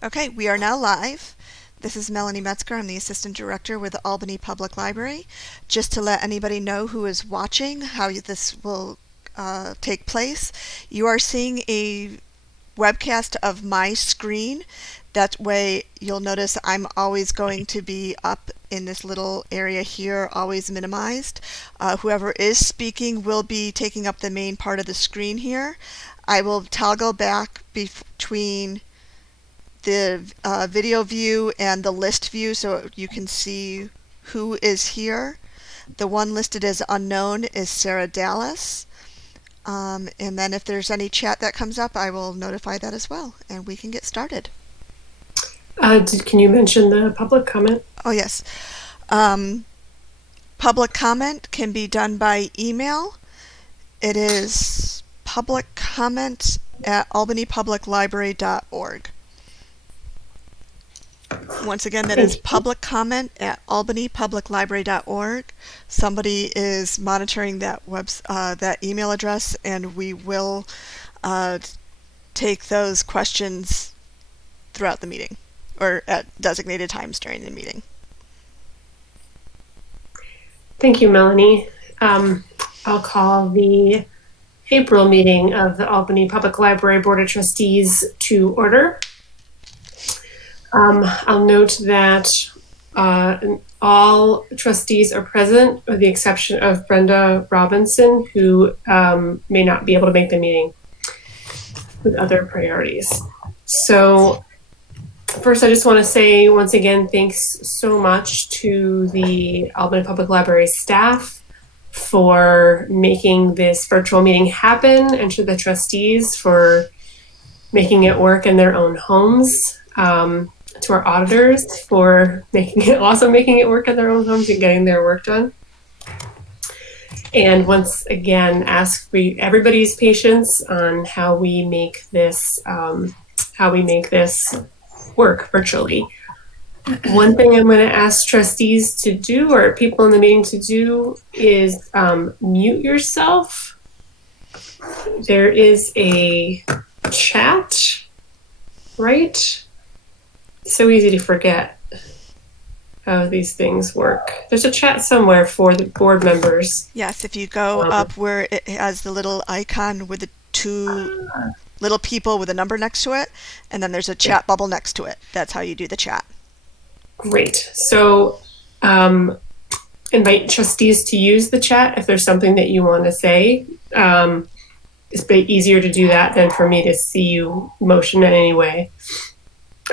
Okay, we are now live. This is Melanie Metzger. I'm the Assistant Director with the Albany Public Library. Just to let anybody know who is watching how this will take place, you are seeing a webcast of my screen. That way you'll notice I'm always going to be up in this little area here, always minimized. Whoever is speaking will be taking up the main part of the screen here. I will toggle back between the video view and the list view so you can see who is here. The one listed as unknown is Sarah Dallas. And then if there's any chat that comes up, I will notify that as well, and we can get started. Can you mention the public comment? Oh, yes. Public comment can be done by email. It is public comment at albanypubliclibrary.org. Once again, that is public comment at albanypubliclibrary.org. Somebody is monitoring that that email address, and we will take those questions throughout the meeting or at designated times during the meeting. Thank you, Melanie. I'll call the April meeting of the Albany Public Library Board of Trustees to order. I'll note that all trustees are present with the exception of Brenda Robinson, who may not be able to make the meeting with other priorities. So first, I just want to say once again, thanks so much to the Albany Public Library staff for making this virtual meeting happen, and to the trustees for making it work in their own homes. To our auditors for making it work in their own homes and getting their work done. And once again, ask for everybody's patience on how we make this work virtually. One thing I'm going to ask trustees to do, or people in the meeting to do, is mute yourself. There is a chat, right? So easy to forget how these things work. There's a chat somewhere for the board members. Yes, if you go up where it has the little icon with the two little people with a number next to it, and then there's a chat bubble next to it. That's how you do the chat. Great. So invite trustees to use the chat if there's something that you want to say. It's a bit easier to do that than for me to see you motion in any way.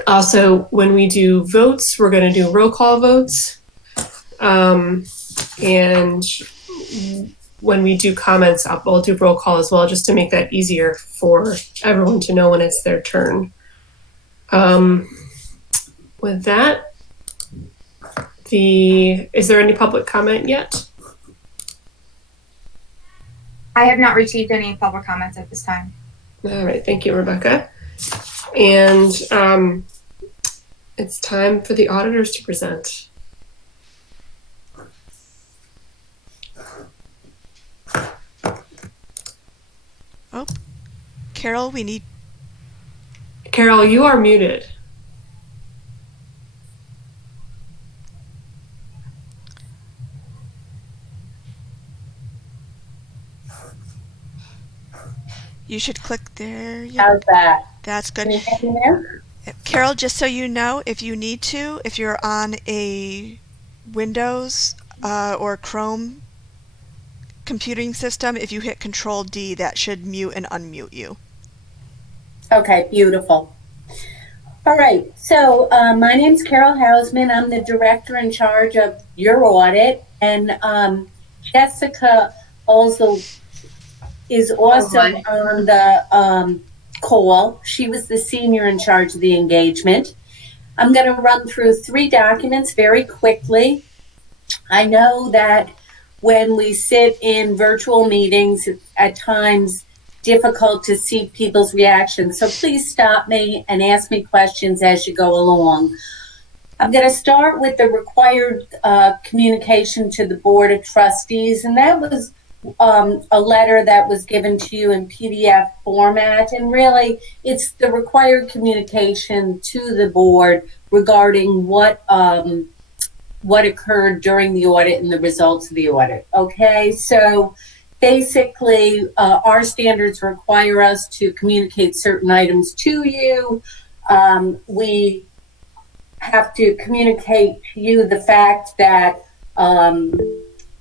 Also, when we do votes, we're going to do roll call votes. And when we do comments, I'll do roll call as well, just to make that easier for everyone to know when it's their turn. With that, is there any public comment yet? I have not received any public comments at this time. All right, thank you, Rebecca. And it's time for the auditors to present. Oh, Carol, Carol, you are muted. You should click there. Yep. How's that? That's good. Can you hear me now? Carol, just so you know, if you need to, if you're on a Windows or Chrome computing system, if you hit Control D, that should mute and unmute you. Okay, beautiful. All right, so my name's Carol Hausman. I'm the director in charge of your audit, and Jessica also is also on the call. She was the senior in charge of the engagement. I'm going to run through 3 documents very quickly. I know that when we sit in virtual meetings, it's at times difficult to see people's reactions. So please stop me and ask me questions as you go along. I'm going to start with the required communication to the Board of Trustees, and that was a letter that was given to you in PDF format, and really it's the required communication to the board regarding what occurred during the audit and the results of the audit. Okay, so basically our standards require us to communicate certain items to you. We have to communicate to you the fact that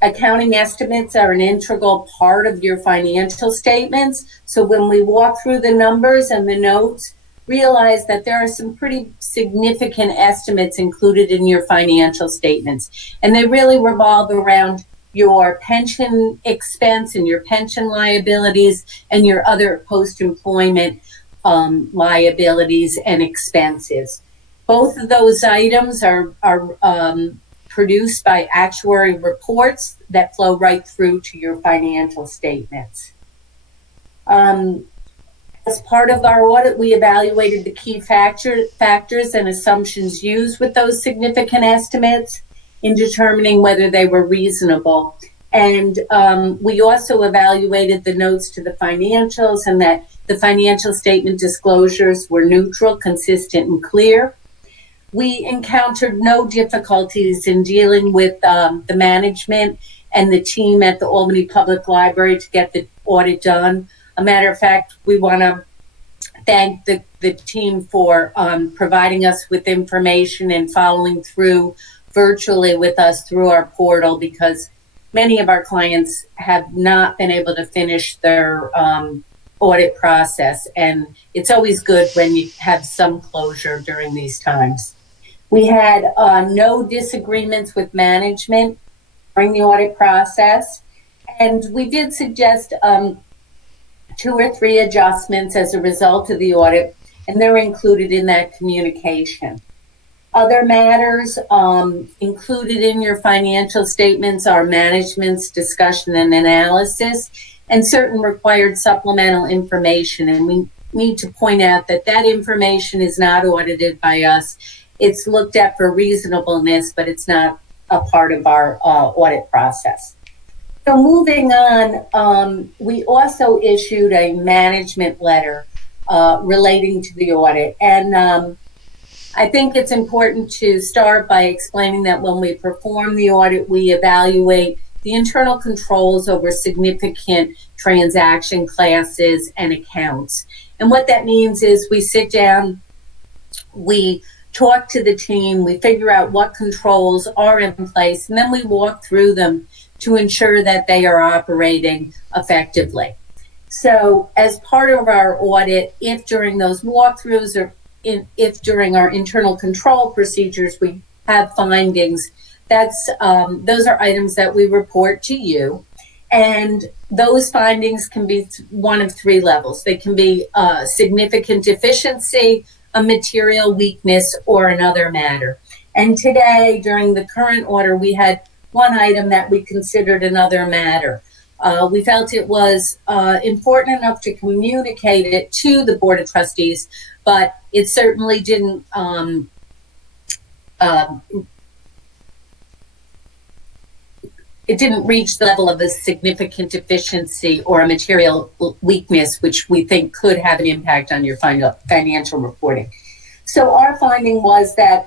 accounting estimates are an integral part of your financial statements. So when we walk through the numbers and the notes, realize that there are some pretty significant estimates included in your financial statements. And they really revolve around your pension expense and your pension liabilities and your other post-employment liabilities and expenses. Both of those items are produced by actuary reports that flow right through to your financial statements. As part of our audit, we evaluated the key factors and assumptions used with those significant estimates in determining whether they were reasonable. And we also evaluated the notes to the financials and that the financial statement disclosures were neutral, consistent, and clear. We encountered no difficulties in dealing with the management and the team at the Albany Public Library to get the audit done. A matter of fact, we want to thank the team for providing us with information and following through virtually with us through our portal, because many of our clients have not been able to finish their audit process. And it's always good when you have some closure during these times. We had no disagreements with management during the audit process. And we did suggest 2 or 3 adjustments as a result of the audit, and they're included in that communication. Other matters included in your financial statements are management's discussion and analysis and certain required supplemental information. And we need to point out that that information is not audited by us. It's looked at for reasonableness, but it's not a part of our audit process. So moving on, we also issued a management letter relating to the audit. And I think it's important to start by explaining that when we perform the audit, we evaluate the internal controls over significant transaction classes and accounts. And what that means is we sit down, we talk to the team, we figure out what controls are in place, and then we walk through them to ensure that they are operating effectively. So as part of our audit, if during those walkthroughs or if during our internal control procedures we have findings, those are items that we report to you. And those findings can be one of 3 levels. They can be a significant deficiency, a material weakness, or another matter. And today, during the current order, we had one item that we considered another matter. We felt it was important enough to communicate it to the Board of Trustees, but it certainly didn't reach the level of a significant deficiency or a material weakness, which we think could have an impact on your financial reporting. So our finding was that,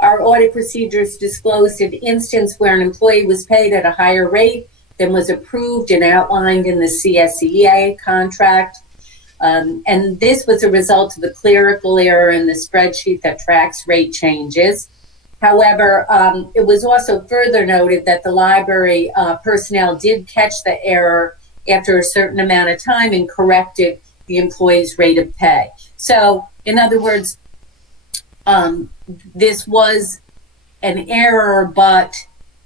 our audit procedures disclosed an instance where an employee was paid at a higher rate than was approved and outlined in the CSEA contract. And this was a result of the clerical error in the spreadsheet that tracks rate changes. However, it was also further noted that the library personnel did catch the error after a certain amount of time and corrected the employee's rate of pay. So, in other words, this was an error, but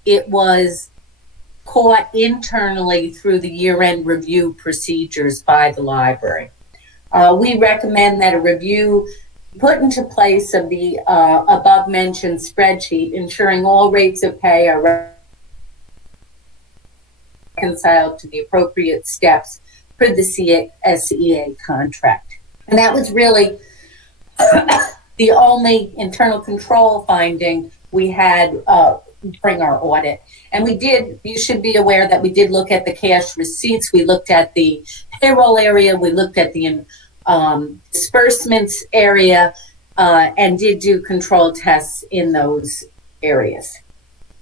it was caught internally through the year-end review procedures by the library. We recommend that a review put into place of the above-mentioned spreadsheet, ensuring all rates of pay are reconciled to the appropriate steps for the CSEA contract. And that was really the only internal control finding we had during our audit. And you should be aware that we did look at the cash receipts, we looked at the payroll area, we looked at the disbursements area, and did do control tests in those areas.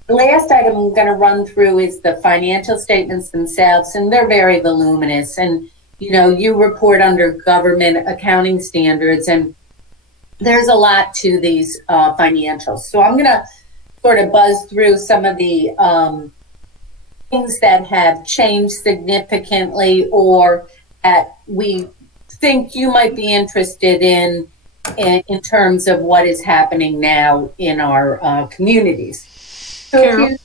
The last item I'm going to run through is the financial statements themselves, and they're very voluminous. And, you report under government accounting standards, and there's a lot to these financials. So I'm going to sort of buzz through some of the things that have changed significantly or that we think you might be interested in terms of what is happening now in our communities. So Carol?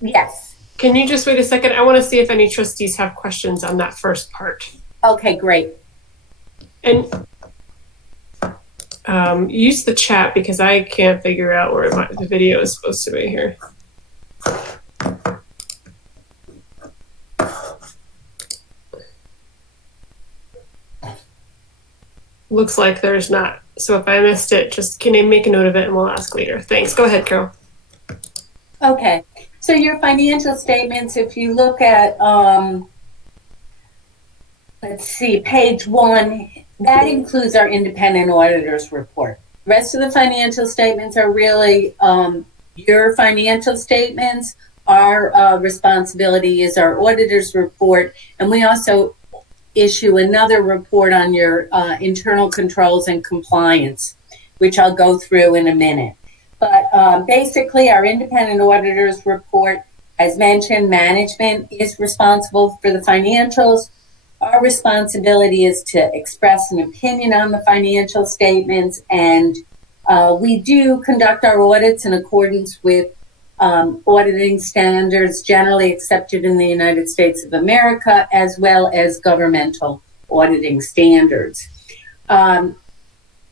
Yes. Can you just wait a second? I want to see if any trustees have questions on that first part. Okay, great. And use the chat because I can't figure out where the video is supposed to be here. Looks like there's not. So if I missed it, just can you make a note of it and we'll ask later. Thanks. Go ahead, Carol. Okay. So your financial statements, if you look at, let's see, page 1, that includes our independent auditor's report. The rest of the financial statements are really your financial statements. Our responsibility is our auditor's report, and we also issue another report on your internal controls and compliance, which I'll go through in a minute. But basically, our independent auditor's report, as mentioned, management is responsible for the financials. Our responsibility is to express an opinion on the financial statements, and we do conduct our audits in accordance with auditing standards generally accepted in the United States of America, as well as governmental auditing standards.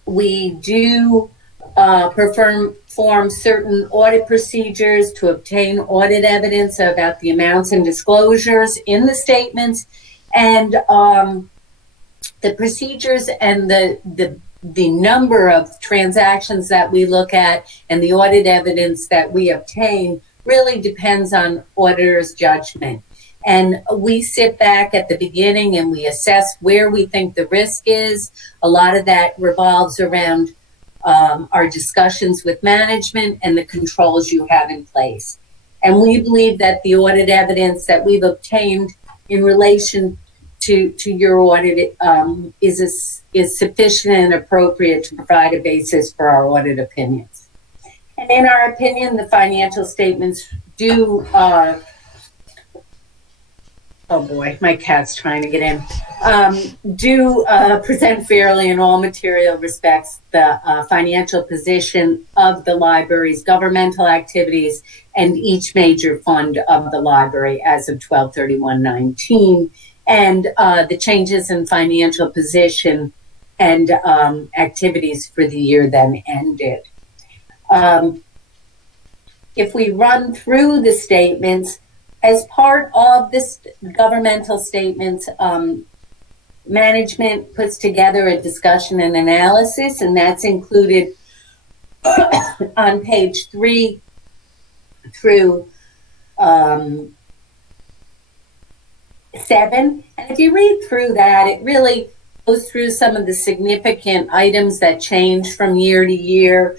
We do perform certain audit procedures to obtain audit evidence about the amounts and disclosures in the statements, and the procedures and the number of transactions that we look at and the audit evidence that we obtain really depends on auditor's judgment. And we sit back at the beginning and we assess where we think the risk is. A lot of that revolves around our discussions with management and the controls you have in place. And we believe that the audit evidence that we've obtained in relation to your audit is sufficient and appropriate to provide a basis for our audit opinions. And in our opinion, the financial statements do, oh boy, my cat's trying to get in, present fairly in all material respects the financial position of the library's governmental activities and each major fund of the library as of 12/31/19, and the changes in financial position and activities for the year then ended. If we run through the statements, as part of this governmental statements, management puts together a discussion and analysis, and that's included on page 3 through 7. And if you read through that, it really goes through some of the significant items that change from year to year.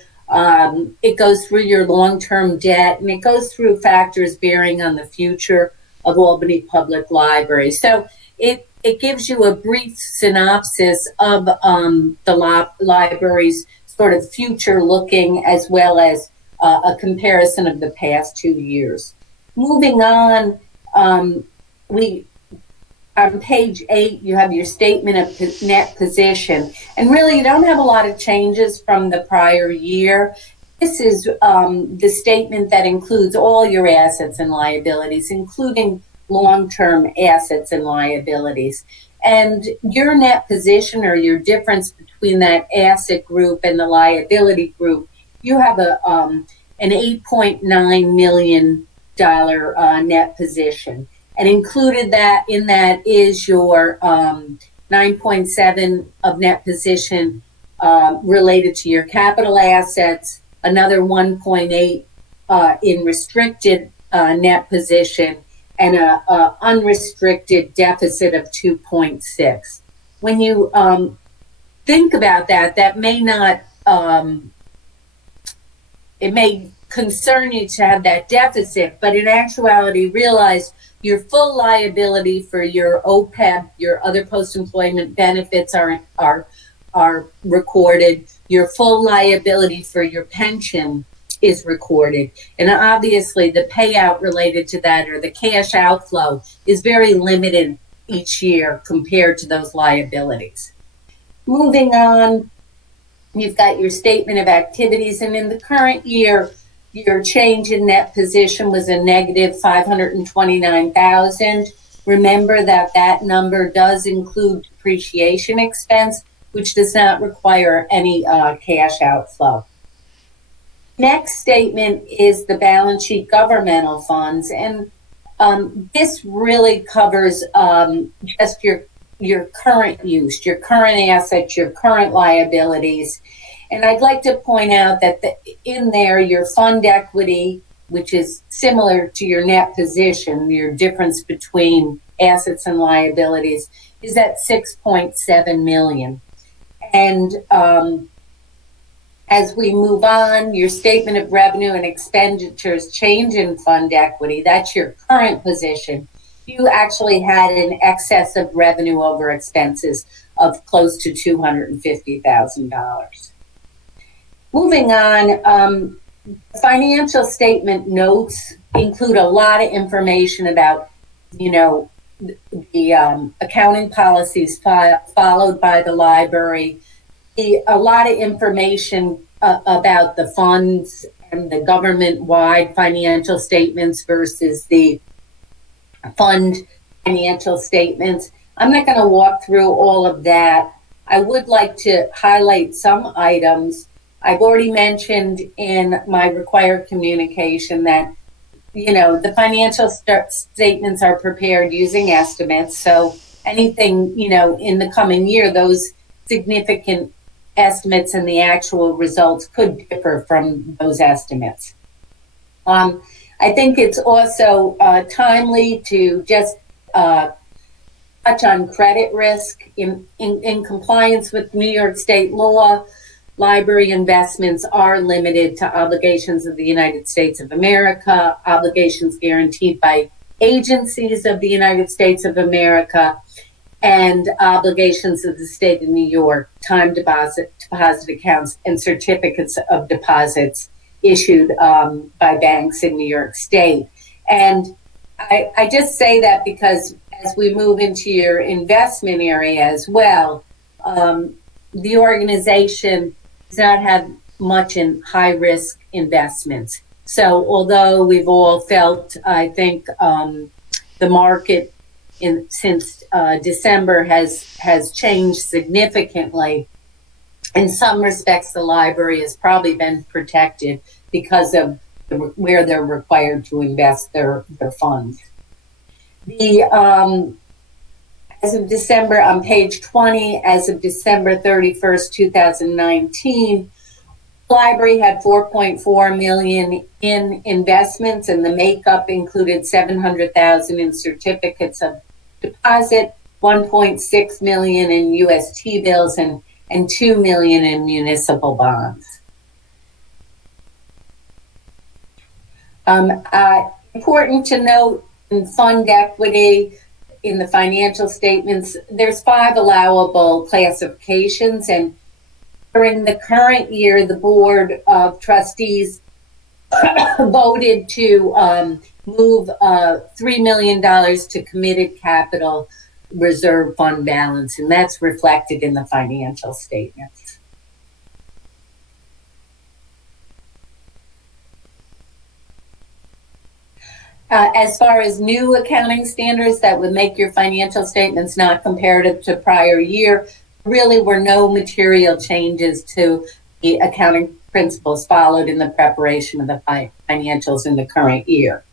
It goes through your long-term debt, and it goes through factors bearing on the future of Albany Public Library. So it gives you a brief synopsis of the library's sort of future looking, as well as a comparison of the past 2 years. Moving on, on page 8, you have your statement of net position. And really, you don't have a lot of changes from the prior year. This is the statement that includes all your assets and liabilities, including long-term assets and liabilities. And your net position, or your difference between that asset group and the liability group, you have an $8.9 million net position. And included in that is your 9.7 of net position related to your capital assets, another 1.8 in restricted net position and a unrestricted deficit of 2.6. When you think about that, that may not, it may concern you to have that deficit, but in actuality, realize your full liability for your OPEB, your other post-employment benefits are recorded. Your full liability for your pension is recorded. And obviously the payout related to that, or the cash outflow, is very limited each year compared to those liabilities. Moving on, you've got your statement of activities, and in the current year, your change in net position was a negative 529,000. Remember that that number does include depreciation expense, which does not require any cash outflow. Next statement is the balance sheet governmental funds, and this really covers just your current use, your current assets, your current liabilities. And I'd like to point out that in there, your fund equity, which is similar to your net position, your difference between assets and liabilities, is at 6.7 million. And as we move on, your statement of revenue and expenditures change in fund equity, that's your current position. You actually had an excess of revenue over expenses of close to $250,000. Moving on, financial statement notes include a lot of information about, the accounting policies followed by the library, a lot of information about the funds and the government-wide financial statements versus the fund financial statements. I'm not going to walk through all of that. I would like to highlight some items. I've already mentioned in my required communication that, the financial statements are prepared using estimates. So anything, in the coming year, those significant estimates and the actual results could differ from those estimates. I think it's also timely to just touch on credit risk. In compliance with New York State law, library investments are limited to obligations of the United States of America, obligations guaranteed by agencies of the United States of America, and obligations of the state of New York, time deposit accounts, and certificates of deposits issued by banks in New York State. And I just say that because as we move into your investment area as well, the organization does not have much in high-risk investments. So although we've all felt, I think, the market since December has changed significantly, in some respects, the library has probably been protected because of where they're required to invest their funds. As of December, on page 20, as of December 31st, 2019, the library had $4.4 million in investments, and the makeup included $700,000 in certificates of deposit, $1.6 million in U.S. T-bills, and $2 million in municipal bonds. Important to note in fund equity, in the financial statements, there's 5 allowable classifications, and during the current year, the Board of Trustees voted to move $3 million to committed capital reserve fund balance, and that's reflected in the financial statements. As far as new accounting standards that would make your financial statements not comparative to prior year, really were no material changes to the accounting principles followed in the preparation of the financials in the current year.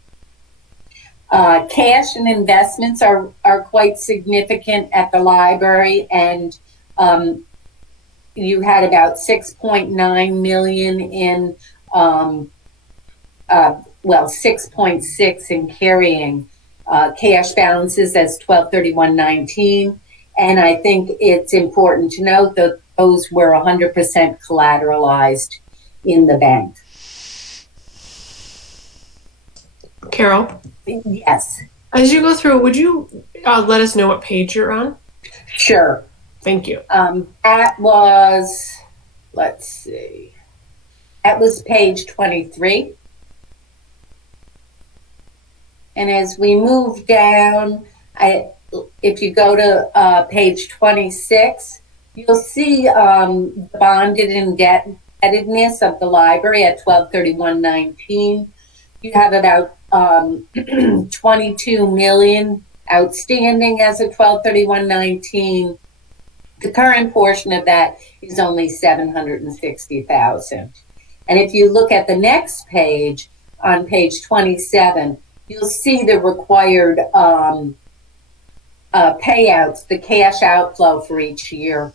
Cash and investments are quite significant at the library, and you had about $6.9 million in 6.6 in carrying cash balances as 12/31/19. And I think it's important to note that those were 100% collateralized in the bank. Carol, Yes, as you go through, would you let us know what page you're on? sure. Thank you. That was, let's see, that was page 23. And as we move down, if you go to page 26, you'll see the bonded indebtedness of the library at 12/31/19. You have about 22 million outstanding as of 12/31/19. The current portion of that is only 760,000. And if you look at the next page, on page 27, you'll see the required payouts, the cash outflow for each year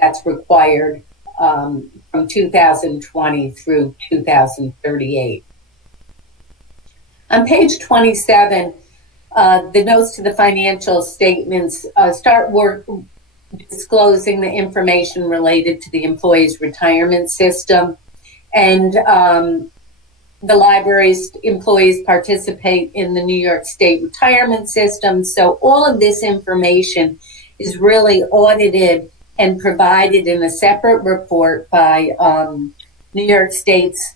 that's required from 2020 through 2038. On page 27, the notes to the financial statements start disclosing the information related to the employee's retirement system. And the library's employees participate in the New York State retirement system. So all of this information is really audited and provided in a separate report by New York State's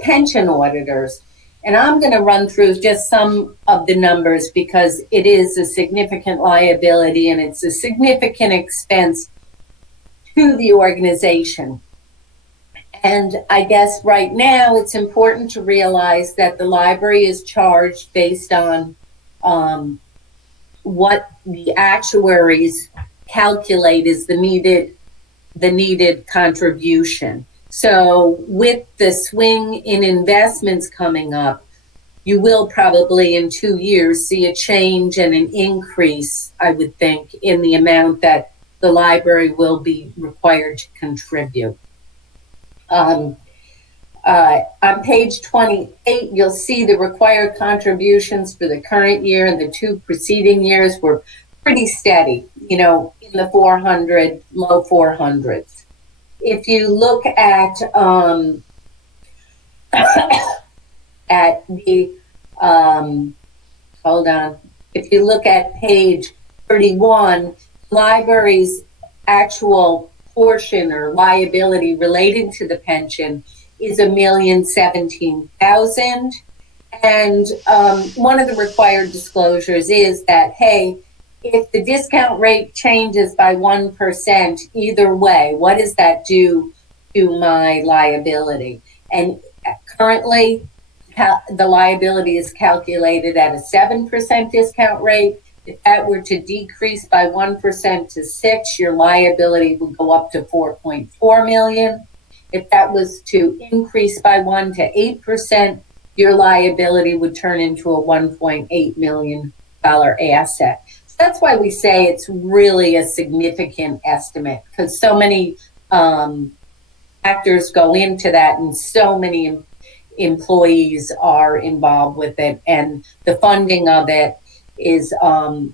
pension auditors. And I'm going to run through just some of the numbers because it is a significant liability and it's a significant expense to the organization. And I guess right now it's important to realize that the library is charged based on what the actuaries calculate is the needed contribution. So with the swing in investments coming up, you will probably in 2 years see a change and an increase, I would think, in the amount that the library will be required to contribute. On page 28, you'll see the required contributions for the current year and the 2 preceding years were pretty steady, in the low 400s. If you look at if you look at page 31, library's actual portion or liability relating to the pension is $1,017,000. And one of the required disclosures is that, hey, if the discount rate changes by 1%, either way, what does that do to my liability? And currently, the liability is calculated at a 7% discount rate. If that were to decrease by 1% to 6, your liability would go up to $4.4 million. If that was to increase by 1 to 8%, your liability would turn into a $1.8 million asset. So that's why we say it's really a significant estimate because so many factors go into that and so many employees are involved with it, and the funding of it is, out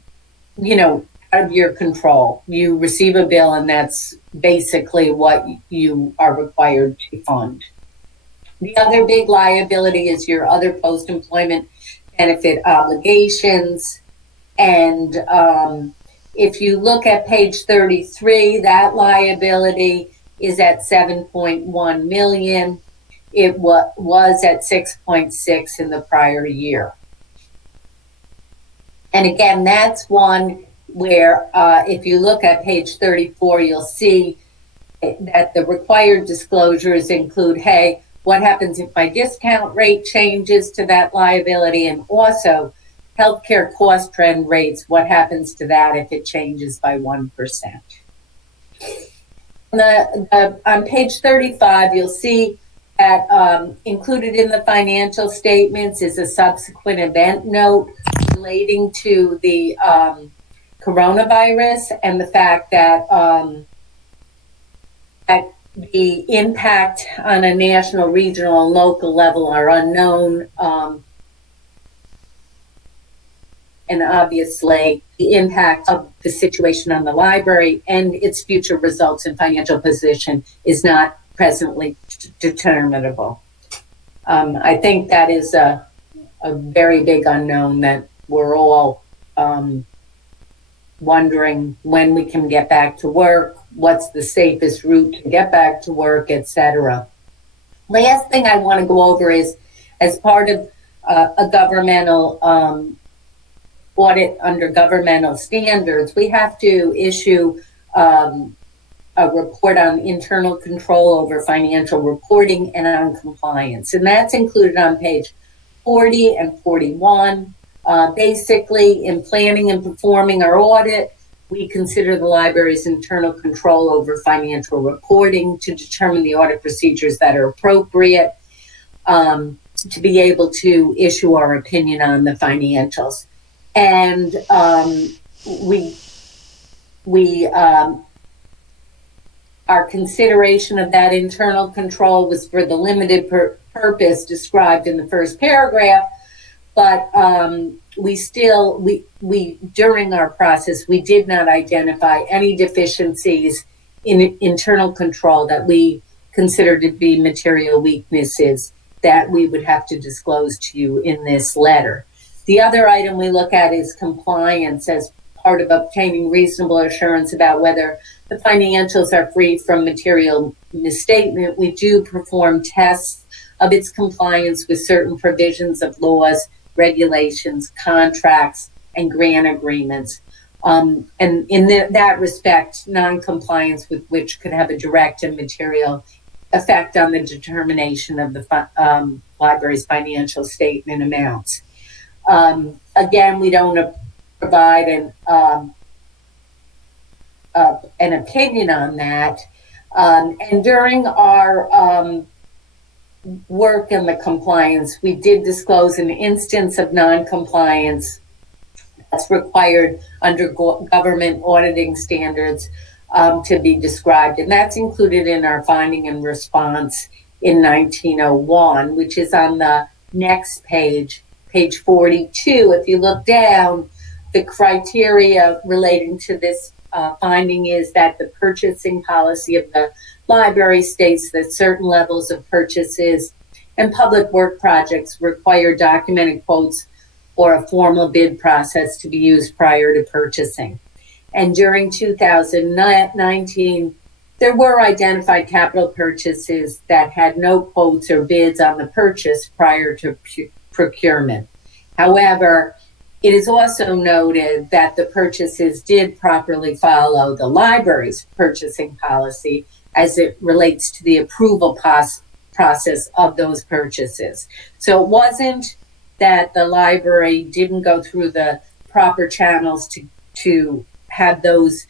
of your control. You receive a bill, and that's basically what you are required to fund. The other big liability is your other post-employment benefit obligations, and if you look at page 33, that liability is at $7.1 million. It was at 6.6 in the prior year. And again, that's one where if you look at page 34, you'll see that the required disclosures include, hey, what happens if my discount rate changes to that liability? And also healthcare cost trend rates, what happens to that if it changes by 1%? On page 35, you'll see that included in the financial statements is a subsequent event note relating to the coronavirus and the fact that The impact on a national, regional, and local level are unknown. And obviously, the impact of the situation on the library and its future results and financial position is not presently determinable. I think that is a very big unknown that we're all wondering when we can get back to work, what's the safest route to get back to work, etc. Last thing I want to go over is, as part of a governmental audit under governmental standards, we have to issue a report on internal control over financial reporting and on compliance. And that's included on page 40 and 41. Basically, in planning and performing our audit, we consider the library's internal control over financial reporting to determine the audit procedures that are appropriate to be able to issue our opinion on the financials. And our consideration of that internal control was for the limited purpose described in the first paragraph, but we during our process, we did not identify any deficiencies in internal control that we consider to be material weaknesses that we would have to disclose to you in this letter. The other item we look at is compliance as part of obtaining reasonable assurance about whether the financials are free from material misstatement. We do perform tests of its compliance with certain provisions of laws, regulations, contracts, and grant agreements. And in that respect, non-compliance with which could have a direct and material effect on the determination of the library's financial statement amounts. Again, we don't provide an opinion on that. And during our work in the compliance, we did disclose an instance of non-compliance that's required under government auditing standards to be described. And that's included in our finding and response in 1901, which is on the next page, page 42. If you look down, the criteria relating to this finding is that the purchasing policy of the library states that certain levels of purchases and public work projects require documented quotes or a formal bid process to be used prior to purchasing. And during 2019, there were identified capital purchases that had no quotes or bids on the purchase prior to procurement. However, it is also noted that the purchases did properly follow the library's purchasing policy as it relates to the approval process of those purchases. So it wasn't that the library didn't go through the proper channels to have those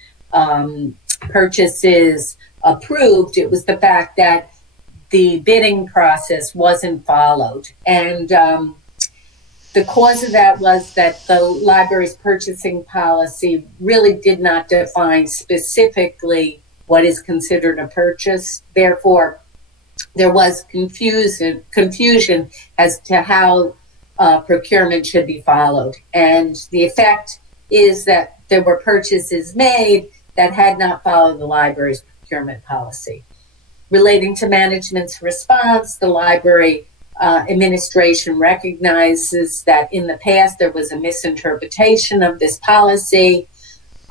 purchases approved. It was the fact that the bidding process wasn't followed. And the cause of that was that the library's purchasing policy really did not define specifically what is considered a purchase. Therefore, there was confusion as to how procurement should be followed. And the effect is that there were purchases made that had not followed the library's procurement policy. Relating to management's response, the library administration recognizes that in the past there was a misinterpretation of this policy.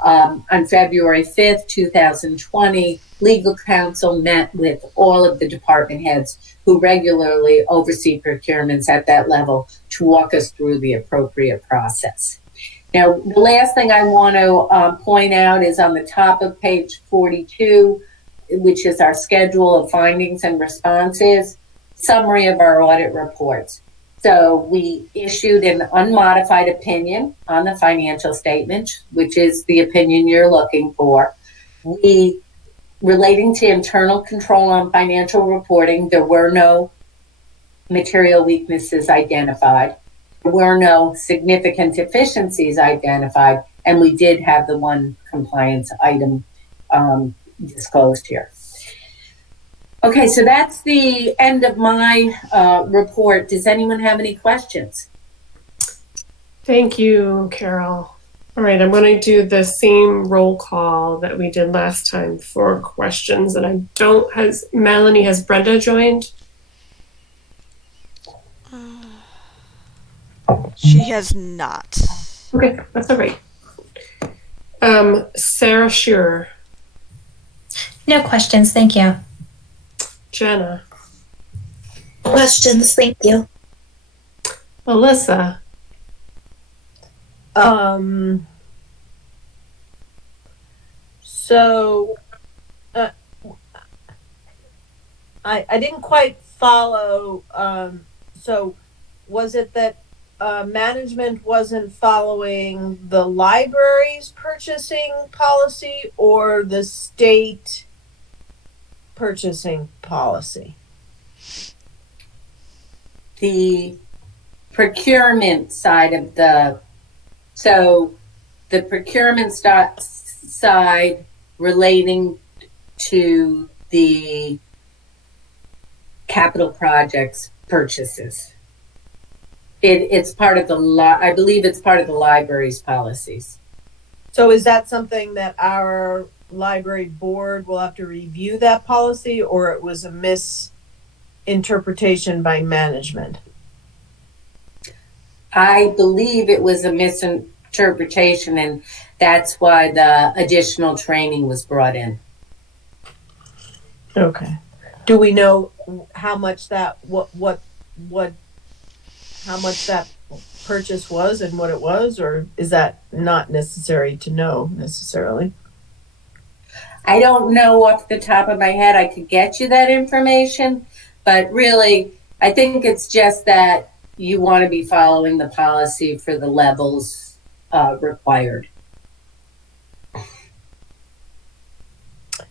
On February 5th, 2020, legal counsel met with all of the department heads who regularly oversee procurements at that level to walk us through the appropriate process. Now, the last thing I want to point out is on the top of page 42, which is our schedule of findings and responses, summary of our audit reports. So we issued an unmodified opinion on the financial statement, which is the opinion you're looking for. Relating to internal control on financial reporting, there were no material weaknesses identified. There were no significant deficiencies identified, and we did have the one compliance item disclosed here. Okay, so that's the end of my report. Does anyone have any questions? Thank you, Carol. All right, I'm going to do the same roll call that we did last time for questions. And I don't, has Brenda joined? She has not. Okay, that's all right. Sarah Shearer, No questions, thank you. Jenna, Questions, thank you. Alyssa, So I didn't quite follow. So was it that management wasn't following the library's purchasing policy or the state purchasing policy? The procurement side of the procurement side relating to the capital projects purchases. It's part of I believe it's part of the library's policies. So is that something that our library board will have to review that policy, or it was a misinterpretation by management? I believe it was a misinterpretation, and that's why the additional training was brought in. Okay. Do we know how much that how much that purchase was and what it was, or is that not necessary to know necessarily? I don't know off the top of my head. I could get you that information, but really, I think it's just that you want to be following the policy for the levels required.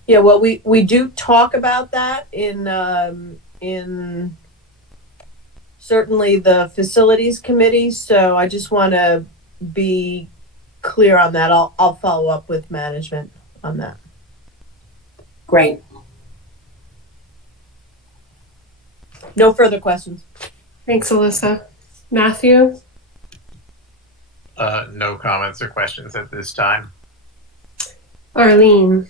Yeah, well, we do talk about that in certainly the facilities committee. So I just want to be clear on that. I'll follow up with management on that. Great. No further questions. thanks, Alyssa. Matthew, No comments or questions at this time. Arlene,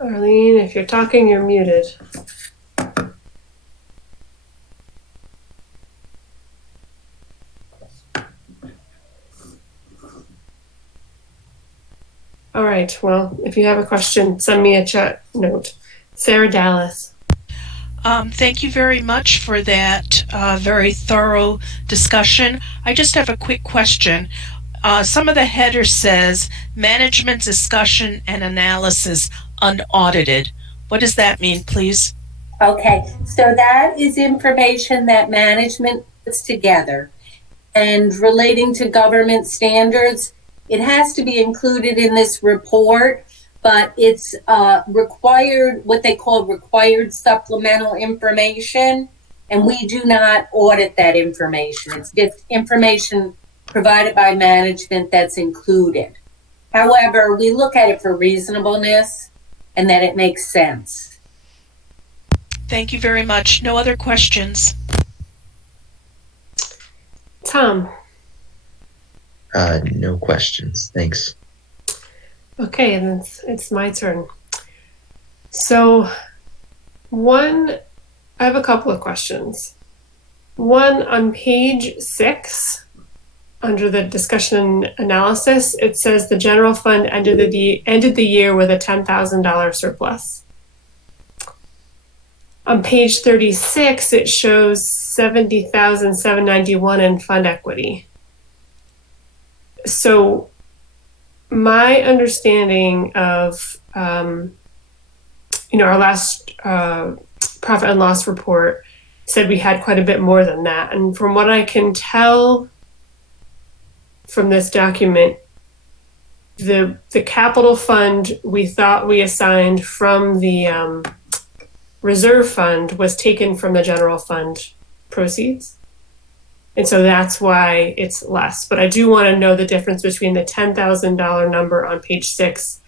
if you're talking, you're muted. All right, well, if you have a question, send me a chat note. Sarah Dallas. Thank you very much for that very thorough discussion. I just have a quick question. Some of the header says management discussion and analysis unaudited. What does that mean, please? Okay, so that is information that management puts together. And relating to government standards, it has to be included in this report, but it's required, what they call required supplemental information, and we do not audit that information. It's just information provided by management that's included. However, we look at it for reasonableness and that it makes sense. Thank you very much. No other questions. Tom. No questions, thanks. Okay, and it's my turn. So I have a couple of questions. One, on page 6, under the discussion and analysis, it says the general fund ended the year with a $10,000 surplus. On page 36, it shows $70,791 in fund equity. So my understanding of our last profit and loss report said we had quite a bit more than that. And from what I can tell from this document, the capital fund we thought we assigned from the reserve fund was taken from the general fund proceeds. And so that's why it's less. But I do want to know the difference between the $10,000 number on page 6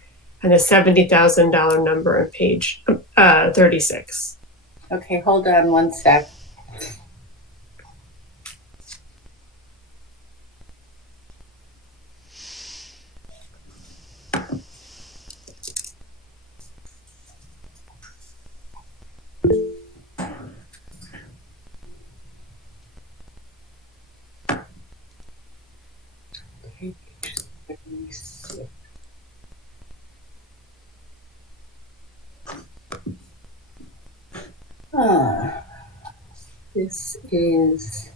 and the $70,000 number on page 36. Okay, hold on one sec. This is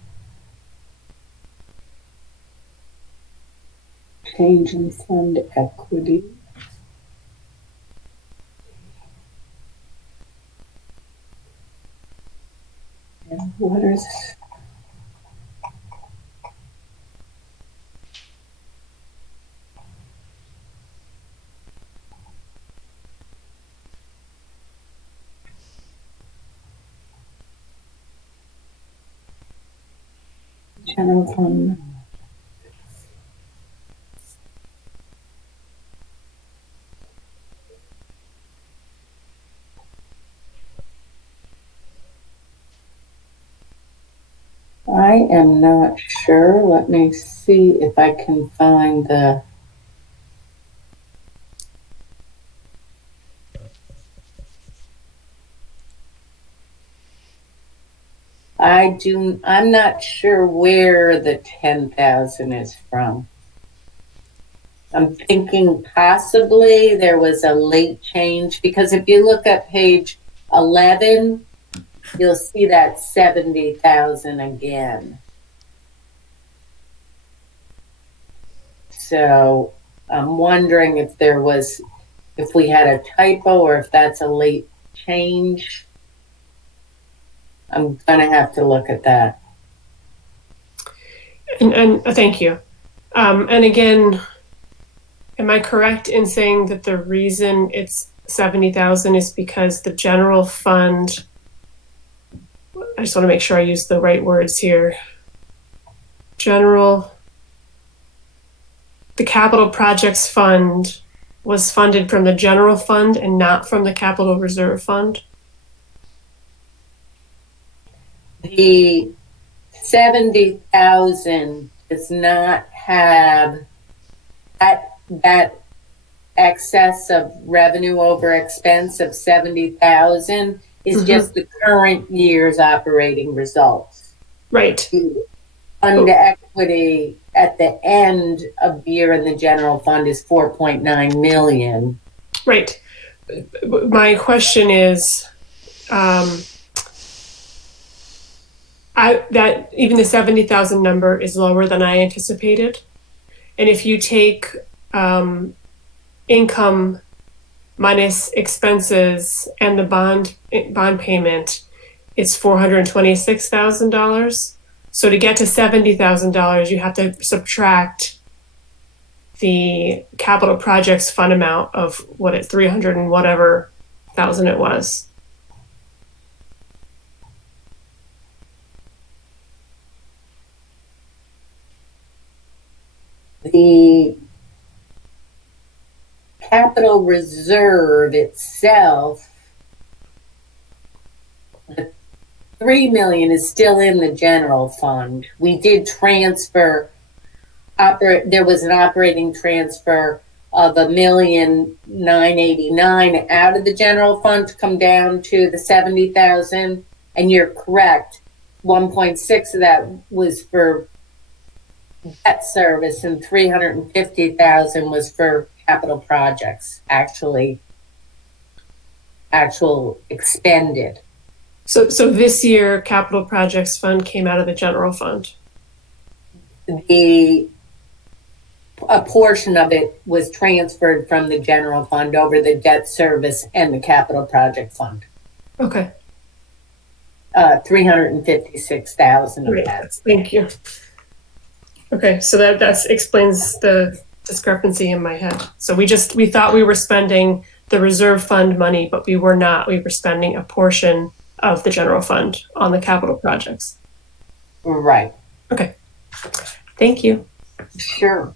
change in fund equity. And what is general fund? I am not sure. Let me see if I can find the. I'm not sure where the 10,000 is from. I'm thinking possibly there was a late change, because if you look at page 11, you'll see that 70,000 again. So I'm wondering if we had a typo or if that's a late change. I'm gonna have to look at that. And thank you. And again, am I correct in saying that the reason it's 70,000 is because the general fund, I just want to make sure I use the right words here. The capital projects fund was funded from the general fund and not from the capital reserve fund? The 70,000 does not have that excess of revenue over expense of 70,000 is just the current year's operating results. Right. Fund equity at the end of the year in the general fund is 4.9 million. Right. My question is, that even the 70,000 number is lower than I anticipated. And if you take income minus expenses and the bond payment, it's $426,000. So to get to $70,000, you have to subtract the capital projects fund amount of 300 and whatever thousand it was. The capital reserve itself, the 3 million is still in the general fund. We did transfer, there was an operating transfer of $1,989,000 out of the general fund to come down to the 70,000. And you're correct, 1.6 of that was for debt service and 350,000 was for capital projects, actual expended. So this year, capital projects fund came out of the general fund. A portion of it was transferred from the general fund over the debt service and the capital project fund. Okay. 356,000 of that. Thank you. Okay, so that explains the discrepancy in my head. So we thought we were spending the reserve fund money, but we were not. We were spending a portion of the general fund on the capital projects. Right. Okay. Thank you. Sure.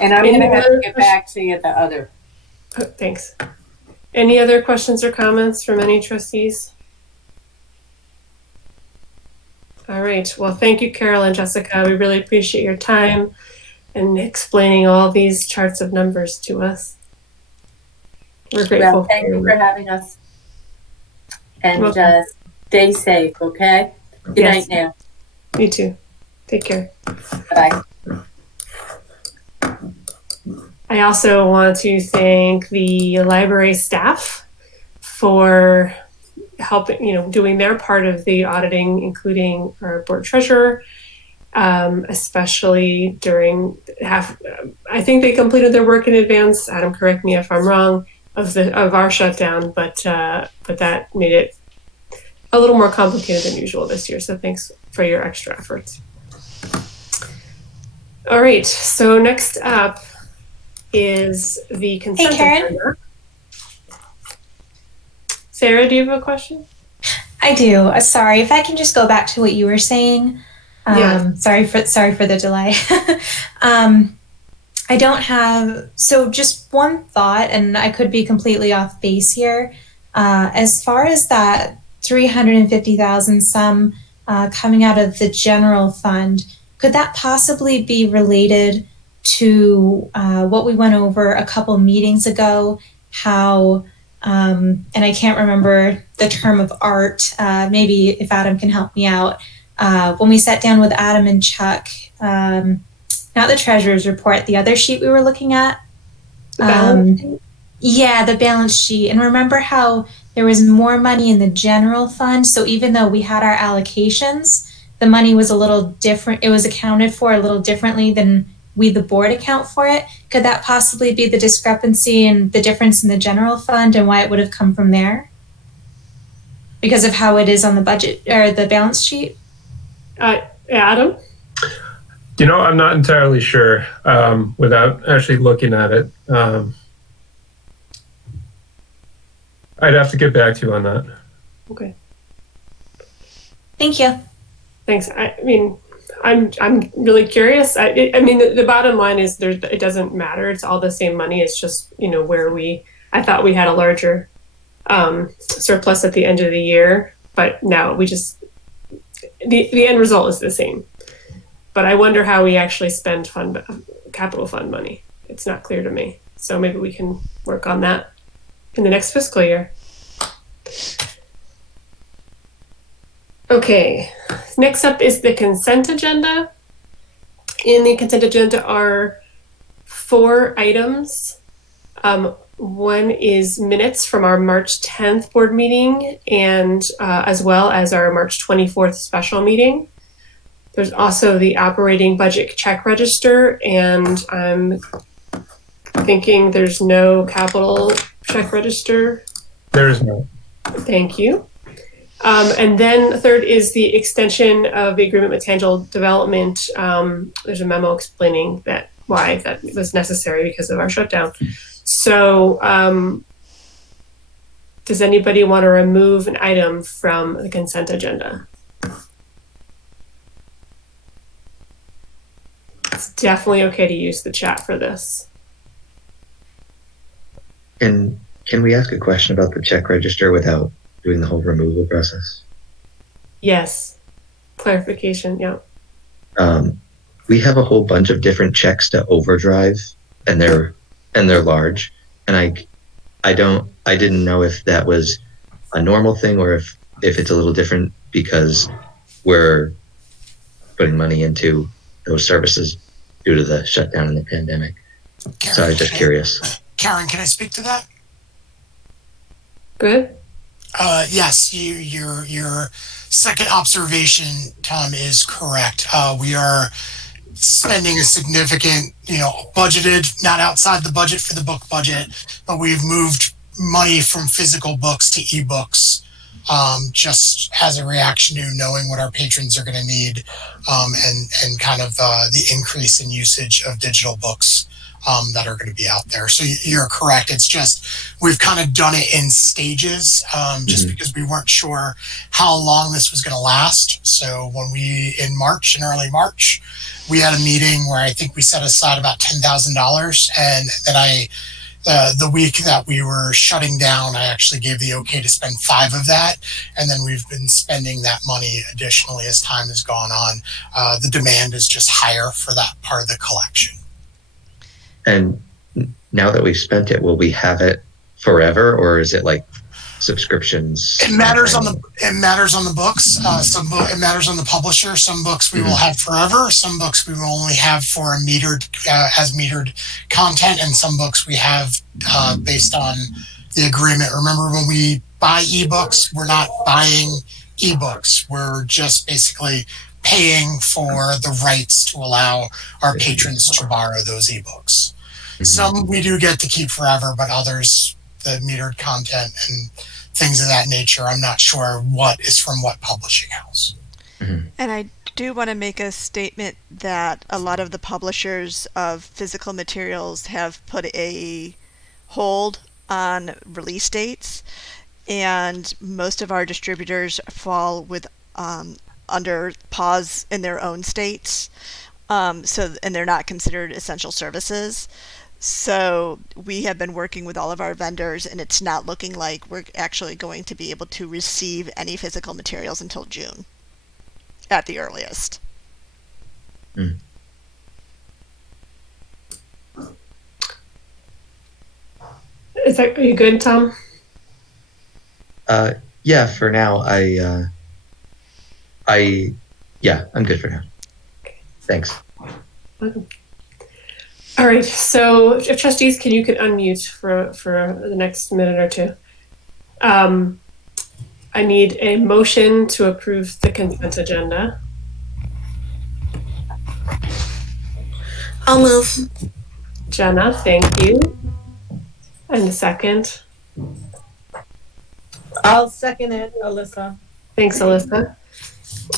And I'm Any going to have other to get back to you the other. Thanks. Any other questions or comments from any trustees? All right. Well, thank you, Carol and Jessica. We really appreciate your time and explaining all these charts of numbers to us. We're grateful. Well, thank you for having us. And stay safe, okay? Good Yes. night now. You too. Take care. Bye. I also want to thank the library staff for helping, doing their part of the auditing, including our board treasurer, especially during I think they completed their work in advance. Adam, correct me if I'm wrong, of our shutdown, but that made it a little more complicated than usual this year. So thanks for your extra efforts. All right. So next up is the consent agenda. Sarah, do you have a question? I do. Sorry, if I can just go back to what you were saying. Yeah. Sorry for the delay. I don't have, so just one thought, and I could be completely off base here. As far as that 350,000 sum coming out of the general fund, could that possibly be related to what we went over a couple meetings ago, how, and I can't remember the term of art, maybe if Adam can help me out, when we sat down with Adam and Chuck, not the treasurer's report, the other sheet we were looking at. The balance sheet? Yeah, the balance sheet. And remember how there was more money in the general fund, so even though we had our allocations, the money was a little different, it was accounted for a little differently than we, the board, account for it. Could that possibly be the discrepancy and the difference in the general fund and why it would have come from there? Because of how it is on the budget or the balance sheet? Adam? I'm not entirely sure without actually looking at it. I'd have to get back to you on that. Okay. Thank you. Thanks. I mean, I'm really curious. The bottom line is it doesn't matter. It's all the same money. It's just, where I thought we had a larger surplus at the end of the year, but now we just, the end result is the same. But I wonder how we actually spend capital fund money. It's not clear to me. So maybe we can work on that in the next fiscal year. Okay, next up is the consent agenda. In the consent agenda are 4 items. One is minutes from our March 10th board meeting and as well as our March 24th special meeting. There's also the operating budget check register, and I'm thinking there's no capital check register. There is no. Thank you. And then third is the extension of the agreement with Tangible Development. There's a memo explaining why that was necessary because of our shutdown. So does anybody want to remove an item from the consent agenda? It's definitely okay to use the chat for this. And can we ask a question about the check register without doing the whole removal process? Yes. Clarification, yeah. We have a whole bunch of different checks to overdrive, and they're large. And I didn't know if that was a normal thing or if it's a little different because we're putting money into those services due to the shutdown and the pandemic. Karen, So I was just curious. Karen, can I speak to that? Good. Yes, your second observation, Tom, is correct. We are spending a significant, budgeted, not outside the budget for the book budget, but we've moved money from physical books to ebooks, just as a reaction to knowing what our patrons are going to need, and kind of the increase in usage of digital books that are going to be out there. So you're correct. It's just we've kind of done it in stages, just because we weren't sure how long this was going to last. So when in early March, we had a meeting where I think we set aside about $10,000, and then the week that we were shutting down, I actually gave the okay to spend 5 of that, and then we've been spending that money additionally as time has gone on. The demand is just higher for that part of the collection. And now that we've spent it, will we have it forever, or is it like subscriptions? It matters on the books. It matters on the publisher. Some books we will have forever. Some books we will only have for a metered content, and some books we have based on the agreement. Remember, when we buy ebooks, we're not buying ebooks. We're just basically paying for the rights to allow our patrons to borrow those ebooks. Some we do get to keep forever, but others, the metered content and things of that nature, I'm not sure what is from what publishing house. And I do want to make a statement that a lot of the publishers of physical materials have put a hold on release dates, and most of our distributors fall with under pause in their own states, and they're not considered essential services. So we have been working with all of our vendors, and it's not looking like we're actually going to be able to receive any physical materials until June at the earliest. Are you good, Tom? Yeah, for now, I'm good for now. Thanks. Welcome. All right, so if trustees, can unmute for the next minute or two? I need a motion to approve the consent agenda. I'll move. Jenna, thank you. And a second. I'll second it, Alyssa. Thanks, Alyssa.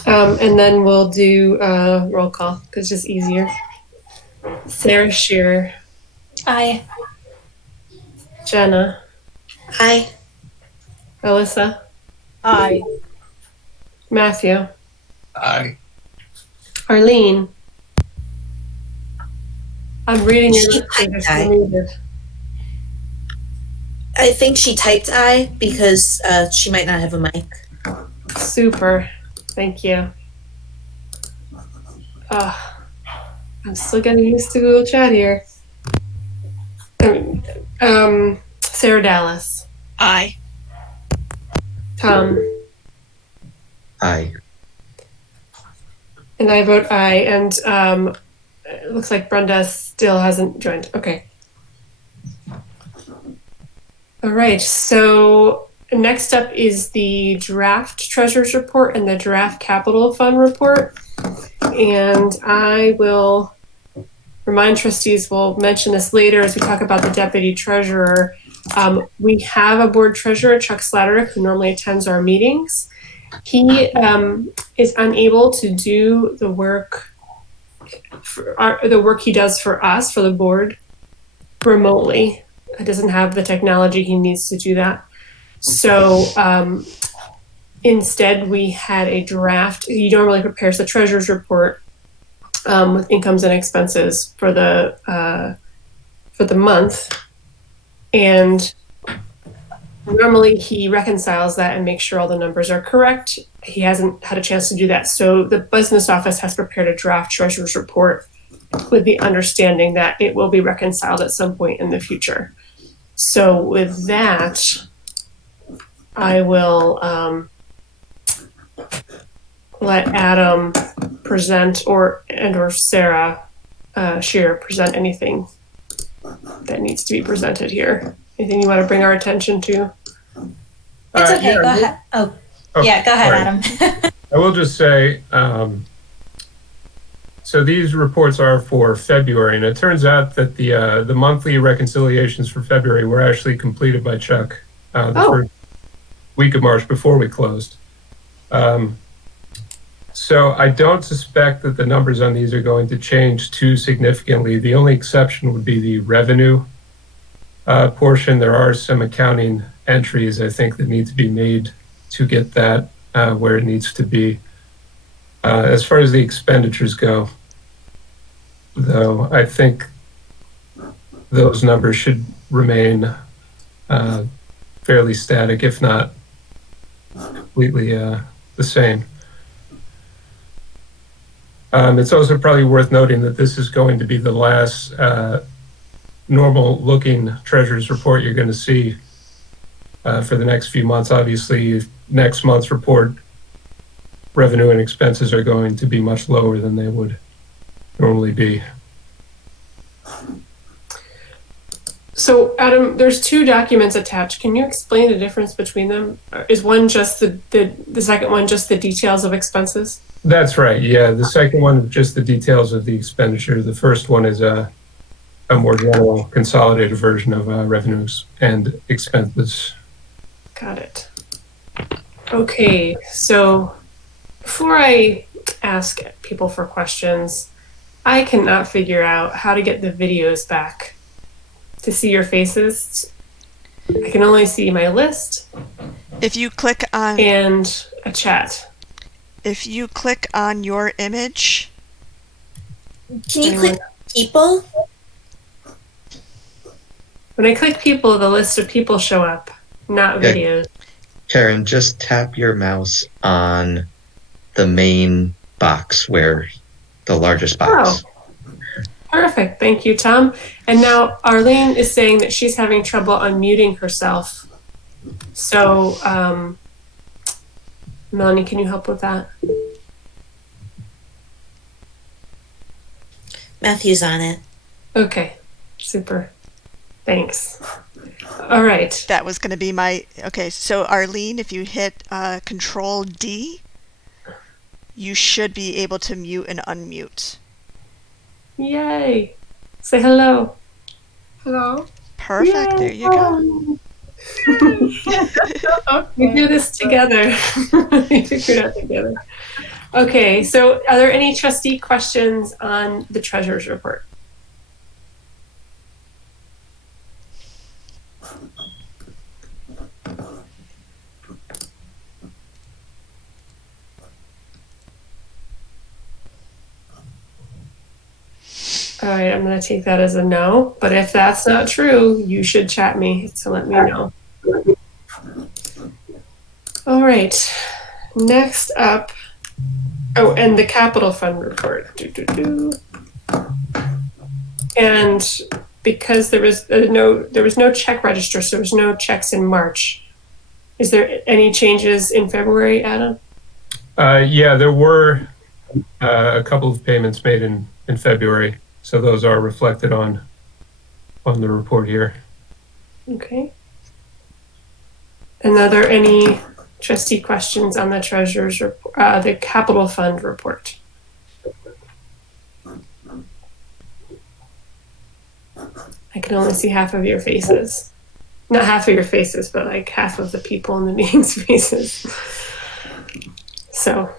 And then we'll do roll call because it's just easier. Sarah Shearer. Aye. Jenna. Aye. Alyssa. Aye. Matthew. Aye. Arlene. I'm reading your She lips. typed aye. I think she typed aye because she might not have a mic. Super. Thank you. I'm still getting used to Google Chat here. Sarah Dallas. Aye. Tom. Aye. And I vote aye. And it looks like Brenda still hasn't joined. Okay. All right. So next up is the draft treasurer's report and the draft capital fund report. And I will remind trustees, we'll mention this later as we talk about the deputy treasurer. We have a board treasurer, Chuck Slatterick, who normally attends our meetings. He is unable to do the work he does for us, for the board, remotely. He doesn't have the technology he needs to do that. So instead, we had a draft. He normally prepares the treasurer's report with incomes and expenses for the month, and normally he reconciles that and makes sure all the numbers are correct. He hasn't had a chance to do that, so the business office has prepared a draft treasurer's report with the understanding that it will be reconciled at some point in the future. So with that, I will let Adam present or Sarah Shearer present anything that needs to be presented here. Anything you want to bring our attention to? It's okay. Yeah, go ahead. Oh, yeah. Go ahead, Adam. I will just say, so these reports are for February, and it turns out that the monthly reconciliations for February were actually completed by Chuck first week of March before we closed. So I don't suspect that the numbers on these are going to change too significantly. The only exception would be the revenue portion. There are some accounting entries, I think, that need to be made to get that where it needs to be. As far as the expenditures go, though, I think those numbers should remain fairly static, if not completely the same. It's also probably worth noting that this is going to be the last normal-looking treasurer's report you're going to see for the next few months. Obviously, next month's report, revenue and expenses are going to be much lower than they would normally be. So, Adam, there's two documents attached. Can you explain the difference between them? Is one just the second one just the details of expenses? That's right. Yeah, the second one is just the details of the expenditure. The first one is a more general consolidated version of revenues and expenses. Got it. Okay, so before I ask people for questions, I cannot figure out how to get the videos back to see your faces. I can only see my list. If you click on and a chat. If you click on your image, can you click people? When I click people, the list of people show up, not videos. Karen, just tap your mouse on the main box where the largest box. Oh, perfect. Thank you, Tom. And now Arlene is saying that she's having trouble unmuting herself. So, Melanie, can you help with that? Matthew's on it. Okay, super. Thanks. All right. That was going to be my... Okay, so Arlene, if you hit Control D, you should be able to mute and unmute. Yay. Say hello. Hello. Perfect. Yay. There you go. We do this together. We figured it out together. Okay, so are there any trustee questions on the treasurer's report? All right, I'm going to take that as a no, but if that's not true, you should chat me to let me know. All right, next up, oh, and the capital fund report. And because there was no check register, so there was no checks in March. Is there any changes in February, Adam? Yeah, there were a couple of payments made in February. So those are reflected on the report here. Okay. And are there any trustee questions on the treasurer's report, the capital fund report? I can only see half of your faces. Not half of your faces, but like half of the people in the meeting's faces. So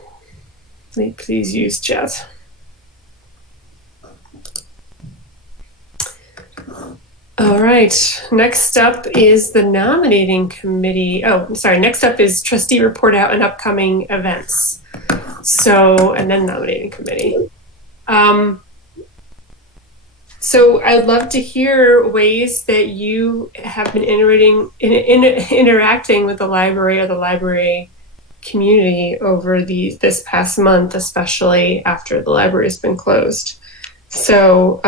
please use chat. All right, next up is the nominating committee. Oh, sorry, next up is trustee report out and upcoming events. So, and then nominating committee. So I'd love to hear ways that you have been interacting with the library or the library community over this past month, especially after the library has been closed. So,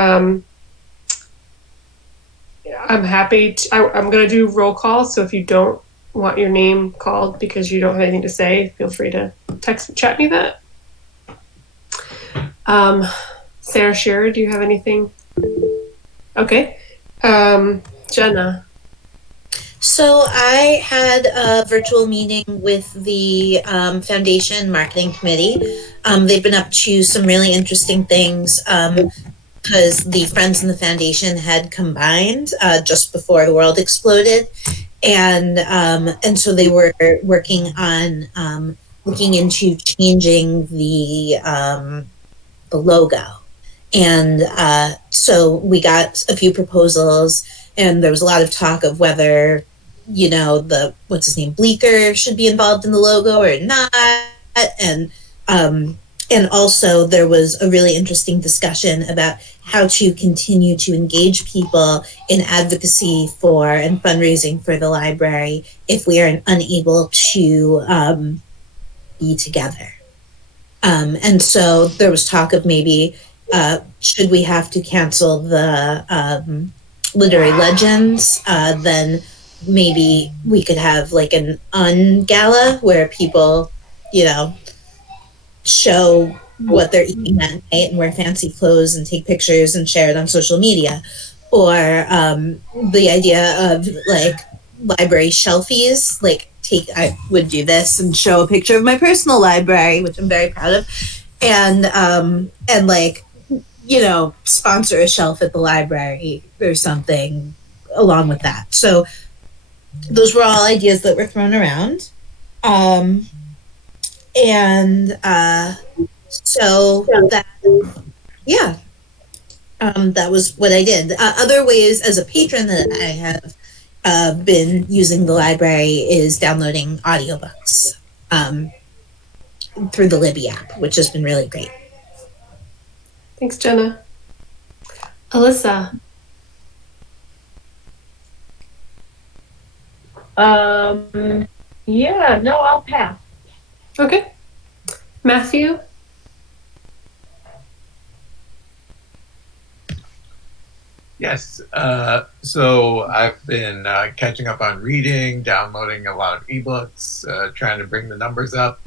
I'm happy to, I'm going to do roll call. So if you don't want your name called because you don't have anything to say, feel free to chat me that. Sarah Shearer, do you have anything? Okay. Jenna. So I had a virtual meeting with the Foundation Marketing Committee. They've been up to some really interesting things. Because the Friends and the Foundation had combined just before the world exploded, and so they were working on looking into changing the logo. And so we got a few proposals, and there was a lot of talk of whether, you know, the, what's his name, Bleecker should be involved in the logo or not. And also there was a really interesting discussion about how to continue to engage people in advocacy for and fundraising for the library if we are unable to be together. And so there was talk of maybe, should we have to cancel the literary legends, then maybe we could have like an gala where people, you know, show what they're eating that night and wear fancy clothes and take pictures and share it on social media. Or the idea of like library shelfies, like I would do this and show a picture of my personal library, which I'm very proud of, and like, you know, sponsor a shelf at the library or something along with that. So those were all ideas that were thrown around. So that, yeah, that was what I did. Other ways as a patron that I have been using the library is downloading audiobooks through the Libby app, which has been really great. Thanks, Jenna. Alyssa. Yeah, no, I'll pass. Okay. Matthew? Yes. So I've been catching up on reading, downloading a lot of ebooks, trying to bring the numbers up,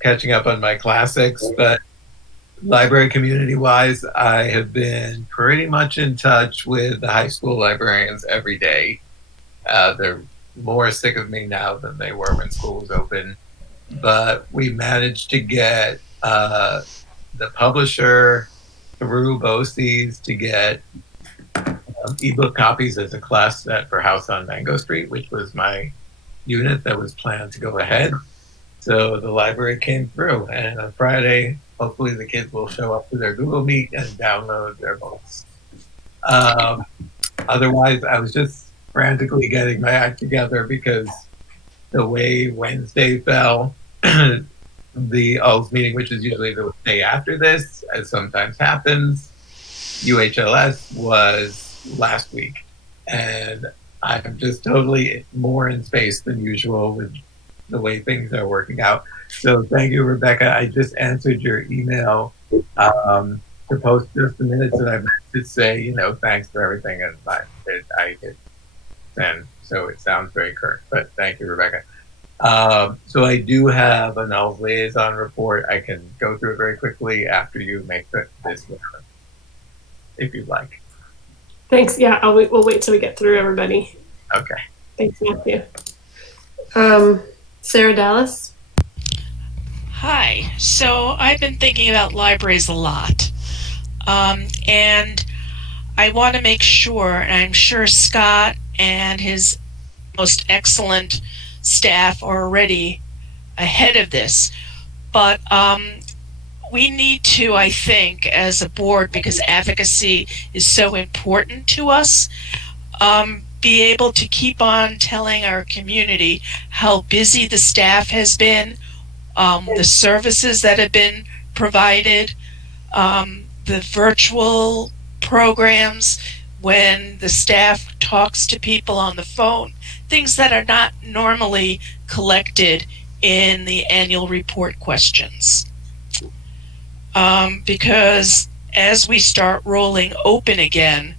catching up on my classics. But library community-wise, I have been pretty much in touch with the high school librarians every day. They're more sick of me now than they were when school was open. But we managed to get the publisher through BOCES to get ebook copies as a class set for House on Mango Street, which was my unit that was planned to go ahead. So the library came through, and on Friday, hopefully the kids will show up to their Google Meet and download their books. Otherwise, I was just frantically getting my act together because the way Wednesday fell, the OLS meeting, which is usually the day after this, as sometimes happens, UHLS was last week. And I'm just totally more in space than usual with the way things are working out. So thank you, Rebecca. I just answered your email to post just the minutes that I meant to say, you know, thanks for everything. And I hit send, so it sounds very current, but thank you, Rebecca. So I do have an OLS liaison report. I can go through it very quickly after you make this one, if you'd like. Thanks. Yeah, we'll wait till we get through everybody. Okay. Thanks, Matthew. Sarah Dallas. Hi. So I've been thinking about libraries a lot. And I want to make sure, and I'm sure Scott and his most excellent staff are already ahead of this, but we need to, I think, as a board, because advocacy is so important to us, be able to keep on telling our community how busy the staff has been, the services that have been provided, the virtual programs, when the staff talks to people on the phone, things that are not normally collected in the annual report questions. Because as we start rolling open again,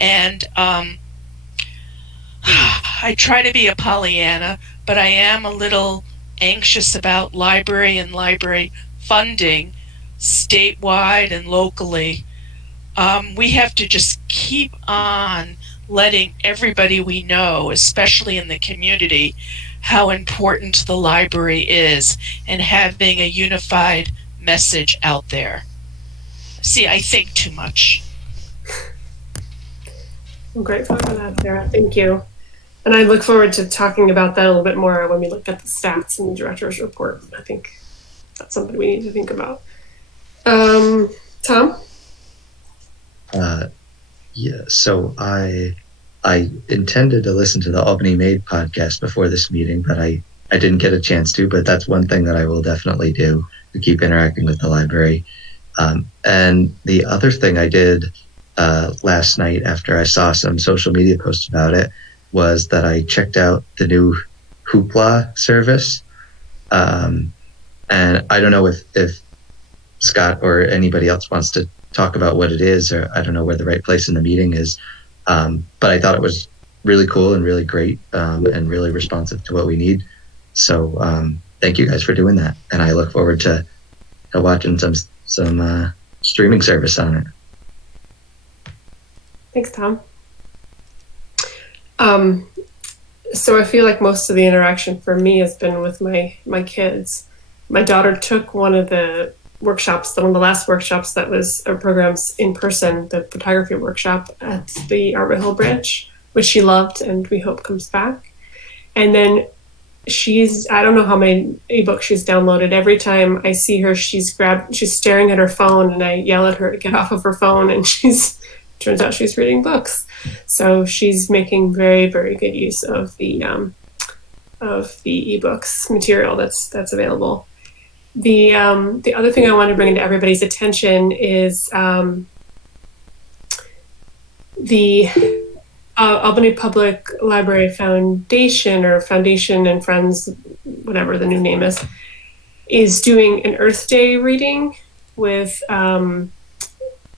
and I try to be a Pollyanna, but I am a little anxious about library and library funding statewide and locally. We have to just keep on letting everybody we know, especially in the community, how important the library is, and having a unified message out there. See, I think too much. I'm grateful for that, Sarah. Thank you. And I look forward to talking about that a little bit more when we look at the stats in the director's report. I think that's something we need to think about. Tom? Yeah, so I intended to listen to the Albany Made podcast before this meeting, but I didn't get a chance to, but that's one thing that I will definitely do to keep interacting with the library. And the other thing I did last night after I saw some social media posts about it was that I checked out the new Hoopla service. And I don't know if Scott or anybody else wants to talk about what it is, or I don't know where the right place in the meeting is. But I thought it was really cool and really great, and really responsive to what we need. So thank you guys for doing that. And I look forward to watching some streaming service on it. Thanks, Tom. So I feel like most of the interaction for me has been with my kids. My daughter took one of the workshops, one of the last workshops that was programs in person, the photography workshop at the Arbor Hill branch, which she loved and we hope comes back. And then I don't know how many ebooks she's downloaded. Every time I see her, she's staring at her phone, and I yell at her to get off of her phone, and turns out she's reading books. So she's making very, very good use of the ebooks material that's available. The other thing I want to bring into everybody's attention is the Albany Public Library Foundation, or Foundation and Friends, whatever the new name is doing an Earth Day reading with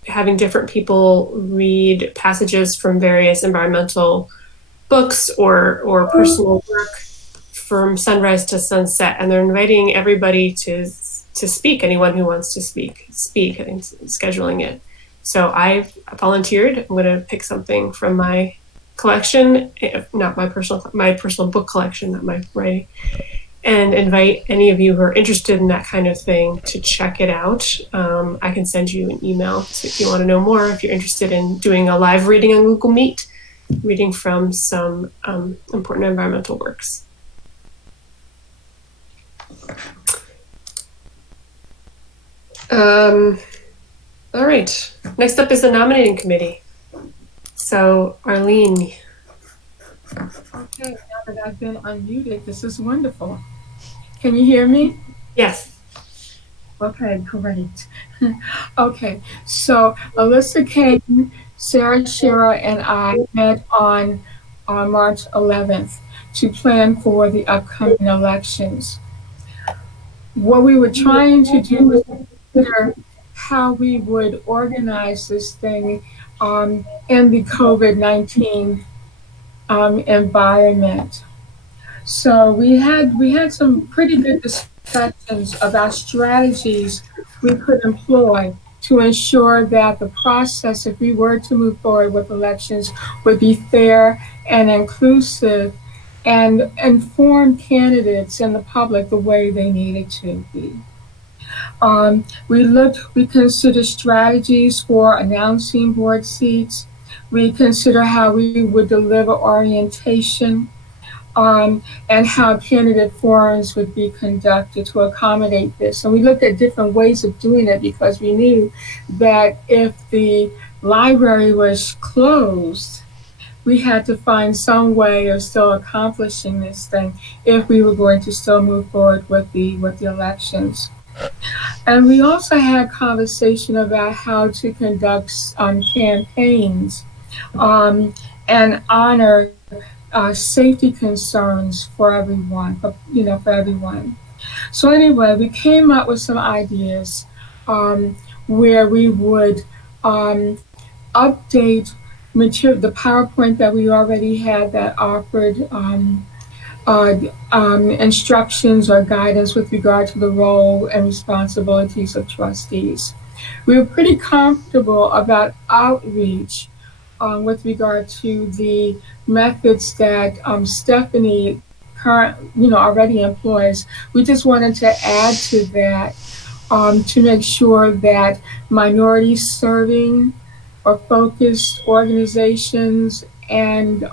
having different people read passages from various environmental books or personal work from sunrise to sunset, and they're inviting everybody to speak. Anyone who wants to speak, and scheduling it. So I've volunteered. I'm going to pick something from my collection, not my personal book collection, not my writing, and invite any of you who are interested in that kind of thing to check it out. I can send you an email if you want to know more. If you're interested in doing a live reading on Google Meet, reading from some important environmental works. All right. Next up is the nominating committee. So, Arlene. Okay, now that I've been unmuted, this is wonderful. Can you hear me? Yes. Okay, great. Okay, so Alyssa Kane, Sarah Shearer, and I met on March 11th to plan for the upcoming elections. What we were trying to do was consider how we would organize this thing in the COVID-19 environment. So we had some pretty good discussions about strategies we could employ to ensure that the process, if we were to move forward with elections, would be fair and inclusive and inform candidates and the public the way they needed to be. We considered strategies for announcing board seats. We consider how we would deliver orientation, and how candidate forums would be conducted to accommodate this. And we looked at different ways of doing it because we knew that if the library was closed, we had to find some way of still accomplishing this thing if we were going to still move forward with the elections. And we also had conversation about how to conduct campaigns and honor safety concerns for everyone, for everyone. So anyway, we came up with some ideas where we would update the PowerPoint that we already had that offered instructions or guidance with regard to the role and responsibilities of trustees. We were pretty comfortable about outreach with regard to the methods that Stephanie already employs. We just wanted to add to that to make sure that minority serving or focused organizations and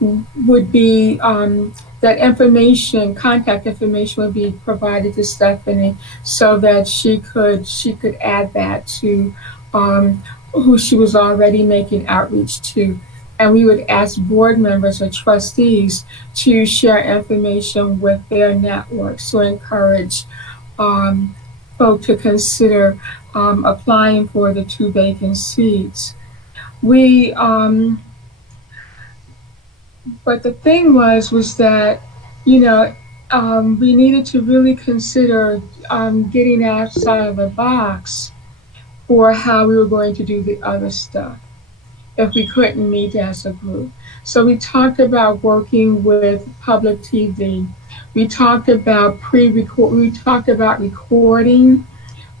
would be that information, contact information, would be provided to Stephanie so that she could add that to who she was already making outreach to. And we would ask board members or trustees to share information with their networks to encourage folk to consider applying for the 2 vacant seats. We, but the thing was that, we needed to really consider getting outside of the box for how we were going to do the other stuff if we couldn't meet as a group. So we talked about working with public TV. We talked about recording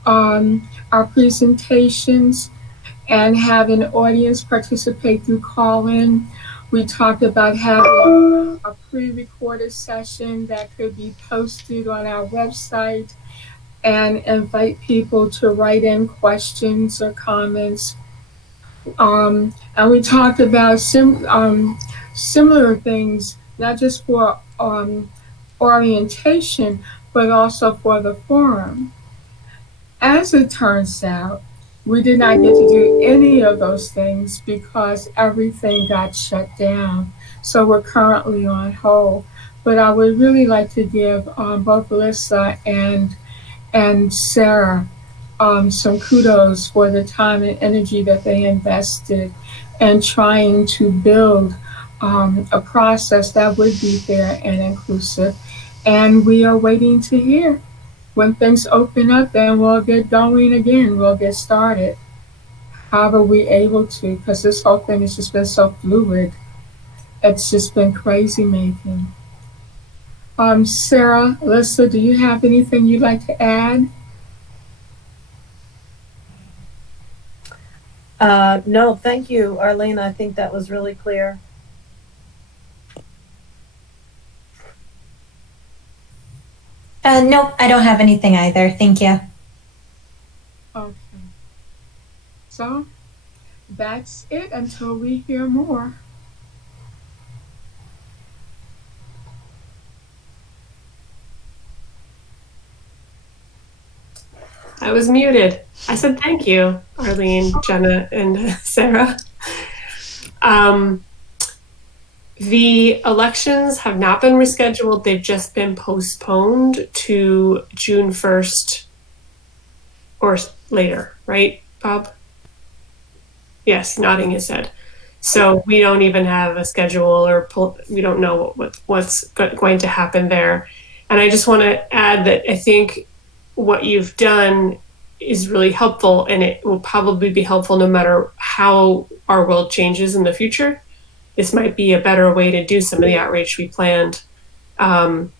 our presentations and have an audience participate through call-in. We talked about having a pre-recorded session that could be posted on our website and invite people to write in questions or comments. And we talked about similar things, not just for orientation, but also for the forum. As it turns out, we did not get to do any of those things because everything got shut down. So we're currently on hold. But I would really like to give both Alyssa and Sarah some kudos for the time and energy that they invested in trying to build a process that would be fair and inclusive. And we are waiting to hear. When things open up, then we'll get going again. We'll get started. However we're able to, because this whole thing has just been so fluid. It's just been crazy making. Sarah, Alyssa, do you have anything you'd like to add? No, thank you, Arlene. I think that was really clear. Nope, I don't have anything either. Thank you. Okay. So that's it until we hear more. I was muted. I said thank you, Arlene, Jenna, and Sarah. The elections have not been rescheduled. They've just been postponed to June 1st or later, right, Bob? Yes, nodding his head. So we don't even have a schedule we don't know what's going to happen there. And I just want to add that I think what you've done is really helpful, and it will probably be helpful no matter how our world changes in the future. This might be a better way to do some of the outreach we planned. Outreach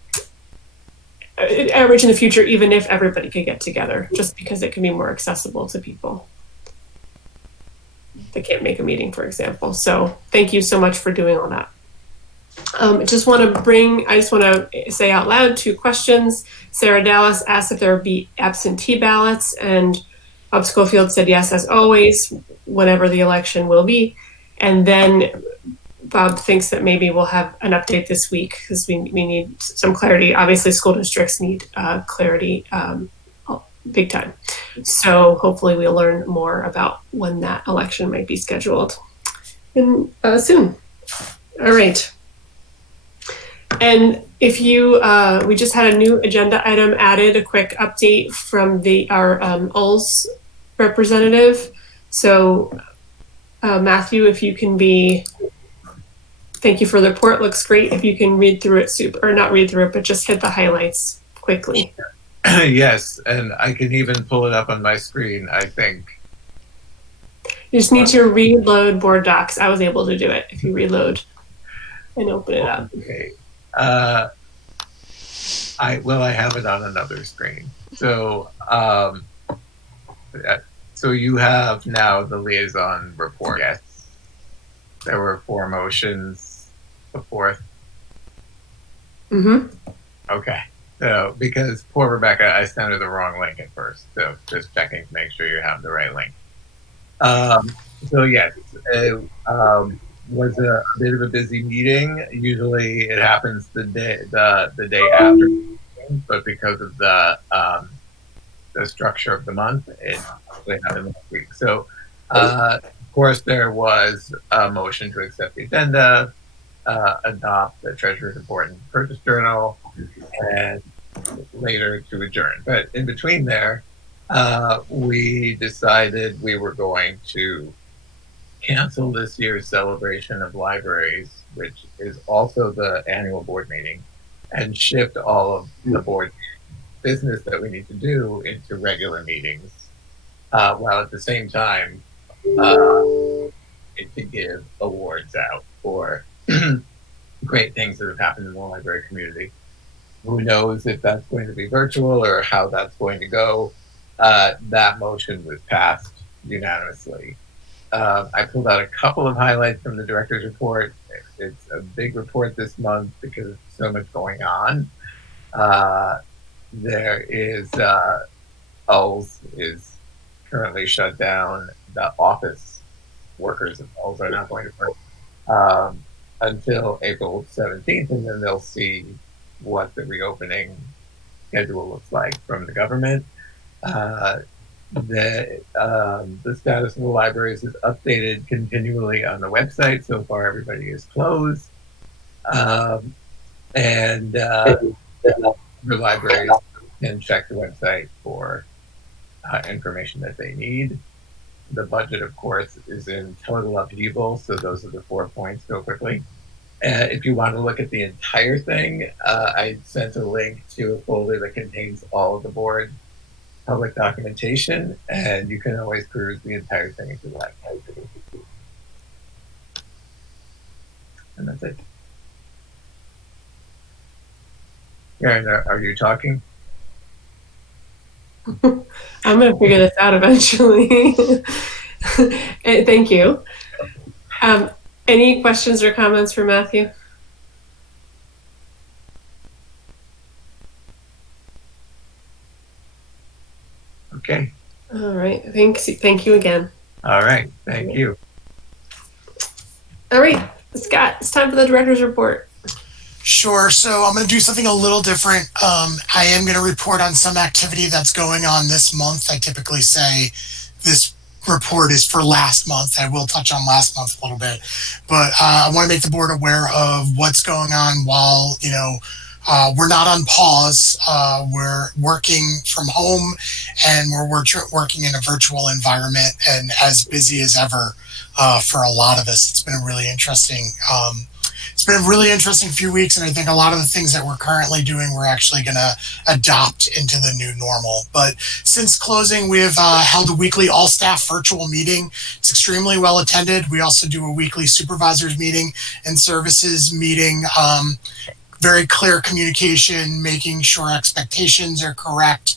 in the future, even if everybody could get together, just because it can be more accessible to people that can't make a meeting, for example. So thank you so much for doing all that. I just want to say out loud 2 questions. Sarah Dallas asked if there would be absentee ballots, and Bob Schofield said yes, as always, whenever the election will be. And then Bob thinks that maybe we'll have an update this week because we need some clarity. Obviously, school districts need clarity big time. So hopefully we'll learn more about when that election might be scheduled soon. All right. And if you, we just had a new agenda item added, a quick update from our ULS representative. So Matthew, if you can thank you for the report, looks great. If you can read through it, or not read through it, but just hit the highlights quickly. Yes, and I can even pull it up on my screen, I think. You just need to reload board docs. I was able to do it if you reload and open it up. Okay. I have it on another screen. So, so you have now the liaison report. Yes. There were 4 motions. The 4th. Mm-hmm. Okay. So, because poor Rebecca, I sent her the wrong link at first. So just checking to make sure you have the right link. So yes, was a bit of a busy meeting. Usually it happens the day after, but because of the structure of the month, it actually happened last week. So, of course, there was a motion to accept the agenda, adopt the treasurer's report and purchase journal, and later to adjourn. But in between there, we decided we were going to cancel this year's celebration of libraries, which is also the annual board meeting, and shift all of the board business that we need to do into regular meetings, while at the same time to give awards out for great things that have happened in the library community. Who knows if that's going to be virtual or how that's going to go. That motion was passed unanimously. I pulled out a couple of highlights from the director's report. It's a big report this month because there's so much going on. There is ULS is currently shut down. The office workers of ULS are not going to work until April 17th, and then they'll see what the reopening schedule looks like from the government. The status of the libraries is updated continually on the website. So far, everybody is closed. And the libraries can check the website for information that they need. The budget, of course, is in total upheaval. So those are the 4 points. Go quickly. If you want to look at the entire thing, I sent a link to a folder that contains all of the board public documentation, and you can always peruse the entire thing if you like. And that's it. Karen, are you talking? I'm going to figure this out eventually. Thank you. Any questions or comments for Matthew? Okay. All right. Thank you again. All right. Thank you. All right, Scott, it's time for the director's report. Sure. So I'm going to do something a little different. I am going to report on some activity that's going on this month. I typically say this report is for last month. I will touch on last month a little bit, but I want to make the board aware of what's going on while, we're not on pause. We're working from home, and we're working in a virtual environment, and as busy as ever for a lot of us. It's been a really interesting few weeks, and I think a lot of the things that we're currently doing, we're actually going to adopt into the new normal. But since closing, we have held a weekly all-staff virtual meeting. It's extremely well attended. We also do a weekly supervisors meeting and services meeting. Very clear communication, making sure expectations are correct.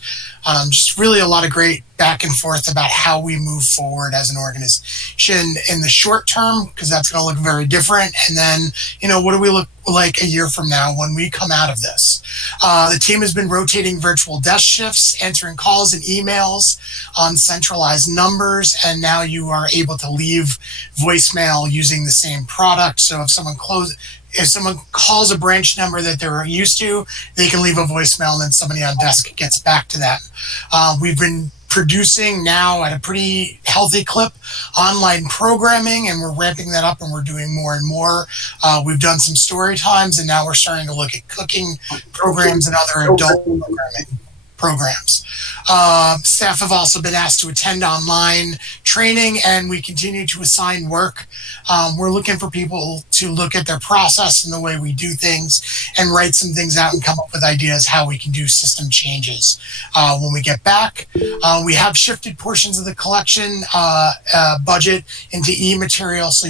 Just really a lot of great back and forth about how we move forward as an organization in the short term, because that's going to look very different. And then, what do we look like a year from now when we come out of this? The team has been rotating virtual desk shifts, answering calls and emails on centralized numbers, and now you are able to leave voicemail using the same product. So if someone calls a branch number that they're used to, they can leave a voicemail and then somebody on desk gets back to them. We've been producing now at a pretty healthy clip online programming, and we're ramping that up, and we're doing more and more. We've done some story times, and now we're starting to look at cooking programs and other adult programming programs. Staff have also been asked to attend online training, and we continue to assign work. We're looking for people to look at their process and the way we do things and write some things out and come up with ideas how we can do system changes when we get back. We have shifted portions of the collection budget into e-material, so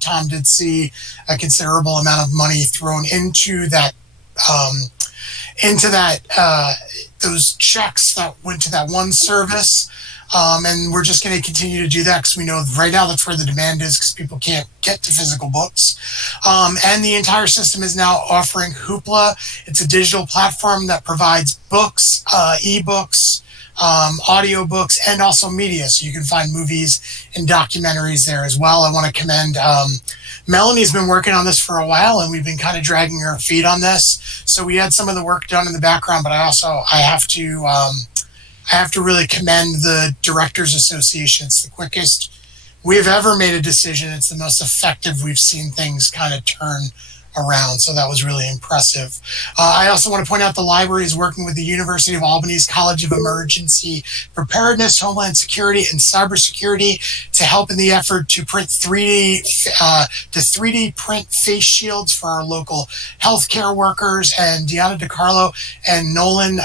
Tom did see a considerable amount of money thrown into that those checks that went to that one service. And we're just going to continue to do that because we know right now that's where the demand is, because people can't get to physical books. And the entire system is now offering Hoopla. It's a digital platform that provides books, ebooks, audiobooks, and also media. So you can find movies and documentaries there as well. I want to commend Melanie's been working on this for a while, and we've been kind of dragging her feet on this. So we had some of the work done in the background, but I have to really commend the Directors Association. It's the quickest we've ever made a decision. It's the most effective we've seen things kind of turn around. So that was really impressive. I also want to point out the library is working with the University of Albany's College of Emergency Preparedness, Homeland Security, and Cybersecurity to help in the effort to print 3D print face shields for our local healthcare workers. And Deanna DiCarlo and Nolan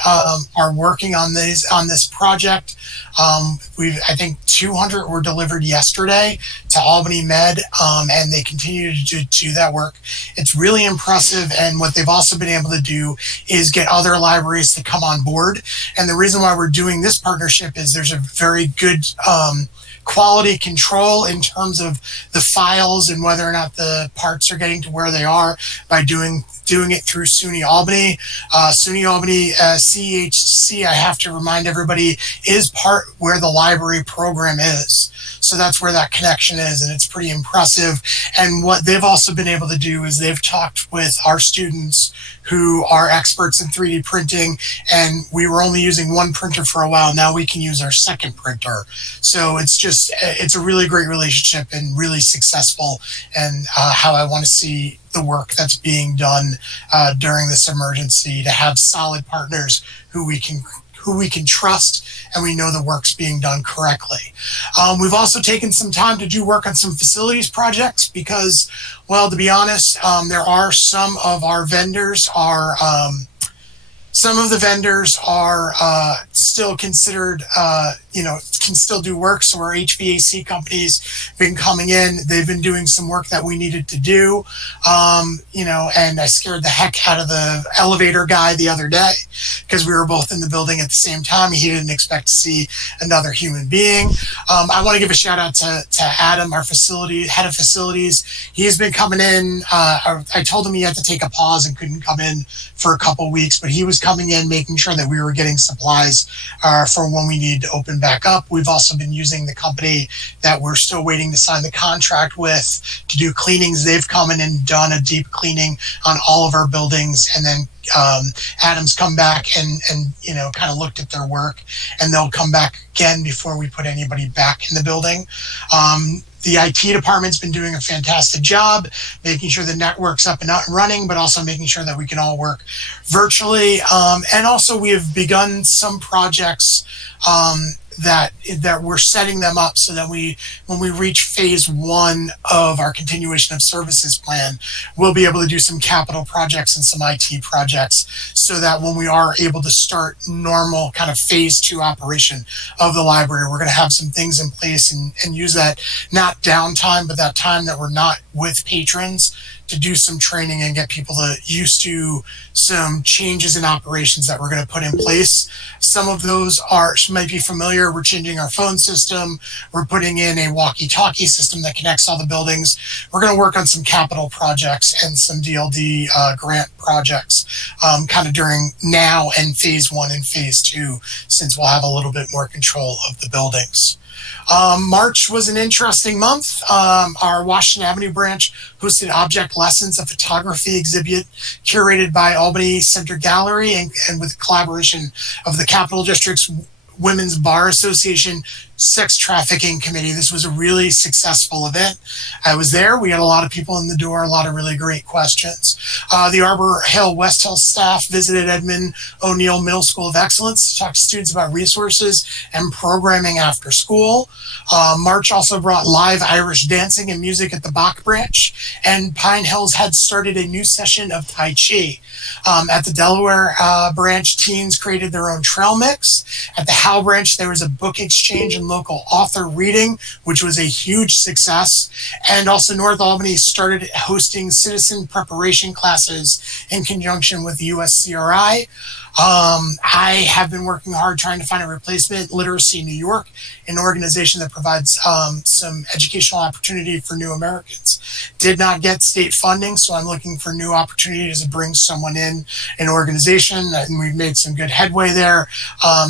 are working on this project. I think 200 were delivered yesterday to Albany Med, and they continue to do that work. It's really impressive, and what they've also been able to do is get other libraries to come on board. And the reason why we're doing this partnership is there's a very good quality control in terms of the files and whether or not the parts are getting to where they are by doing it through SUNY Albany. SUNY Albany CHC, I have to remind everybody, is part where the library program is. So that's where that connection is, and it's pretty impressive. And what they've also been able to do is they've talked with our students who are experts in 3D printing, and we were only using one printer for a while. Now we can use our second printer. So it's a really great relationship and really successful, and how I want to see the work that's being done during this emergency, to have solid partners who we can trust, and we know the work's being done correctly. We've also taken some time to do work on some facilities projects because, well, to be honest, there are some of the vendors are still considered, can still do work. So our HVAC companies been coming in. They've been doing some work that we needed to do, and I scared the heck out of the elevator guy the other day because we were both in the building at the same time. He didn't expect to see another human being. I want to give a shout out to Adam, our head of facilities. He's been coming in. I told him he had to take a pause and couldn't come in for a couple weeks, but he was coming in, making sure that we were getting supplies for when we need to open back up. We've also been using the company that we're still waiting to sign the contract with to do cleanings. They've come in and done a deep cleaning on all of our buildings, and then Adam's come back and kind of looked at their work, and they'll come back again before we put anybody back in the building. The IT department's been doing a fantastic job making sure the network's up and running, but also making sure that we can all work virtually. And also we have begun some projects that we're setting them up so that when we reach phase 1 of our continuation of services plan, we'll be able to do some capital projects and some IT projects so that when we are able to start normal kind of phase 2 operation of the library, we're going to have some things in place and use that, not downtime, but that time that we're not with patrons, to do some training and get people used to some changes in operations that we're going to put in place. Some of those might be familiar. We're changing our phone system. We're putting in a walkie-talkie system that connects all the buildings. We're going to work on some capital projects and some DLD grant projects kind of during now and phase 1 and phase 2, since we'll have a little bit more control of the buildings. March was an interesting month. Our Washington Avenue branch hosted Object Lessons, a photography exhibit curated by Albany Center Gallery and with collaboration of the Capital District's Women's Bar Association Sex Trafficking Committee. This was a really successful event. I was there. We had a lot of people in the door, a lot of really great questions. The Arbor Hill West Hill staff visited Edmund O'Neill Middle School of Excellence to talk to students about resources and programming after school. March also brought live Irish dancing and music at the Bach branch, and Pine Hills had started a new session of Tai Chi. At the Delaware branch, teens created their own trail mix. At the Howe branch, there was a book exchange and local author reading, which was a huge success. And also North Albany started hosting citizen preparation classes in conjunction with USCRI. I have been working hard trying to find a replacement. Literacy New York, an organization that provides some educational opportunity for new Americans, did not get state funding, so I'm looking for new opportunities to bring someone in an organization, and we've made some good headway there,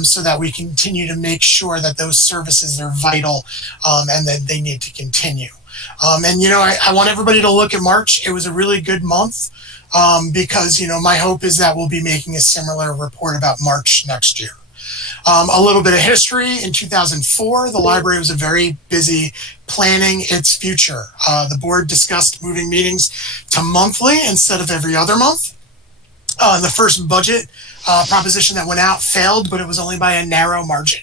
so that we continue to make sure that those services are vital, and that they need to continue. And I want everybody to look at March. It was a really good month. Because, my hope is that we'll be making a similar report about March next year. A little bit of history. In 2004, the library was a very busy planning its future. The board discussed moving meetings to monthly instead of every other month. The first budget proposition that went out failed, but it was only by a narrow margin.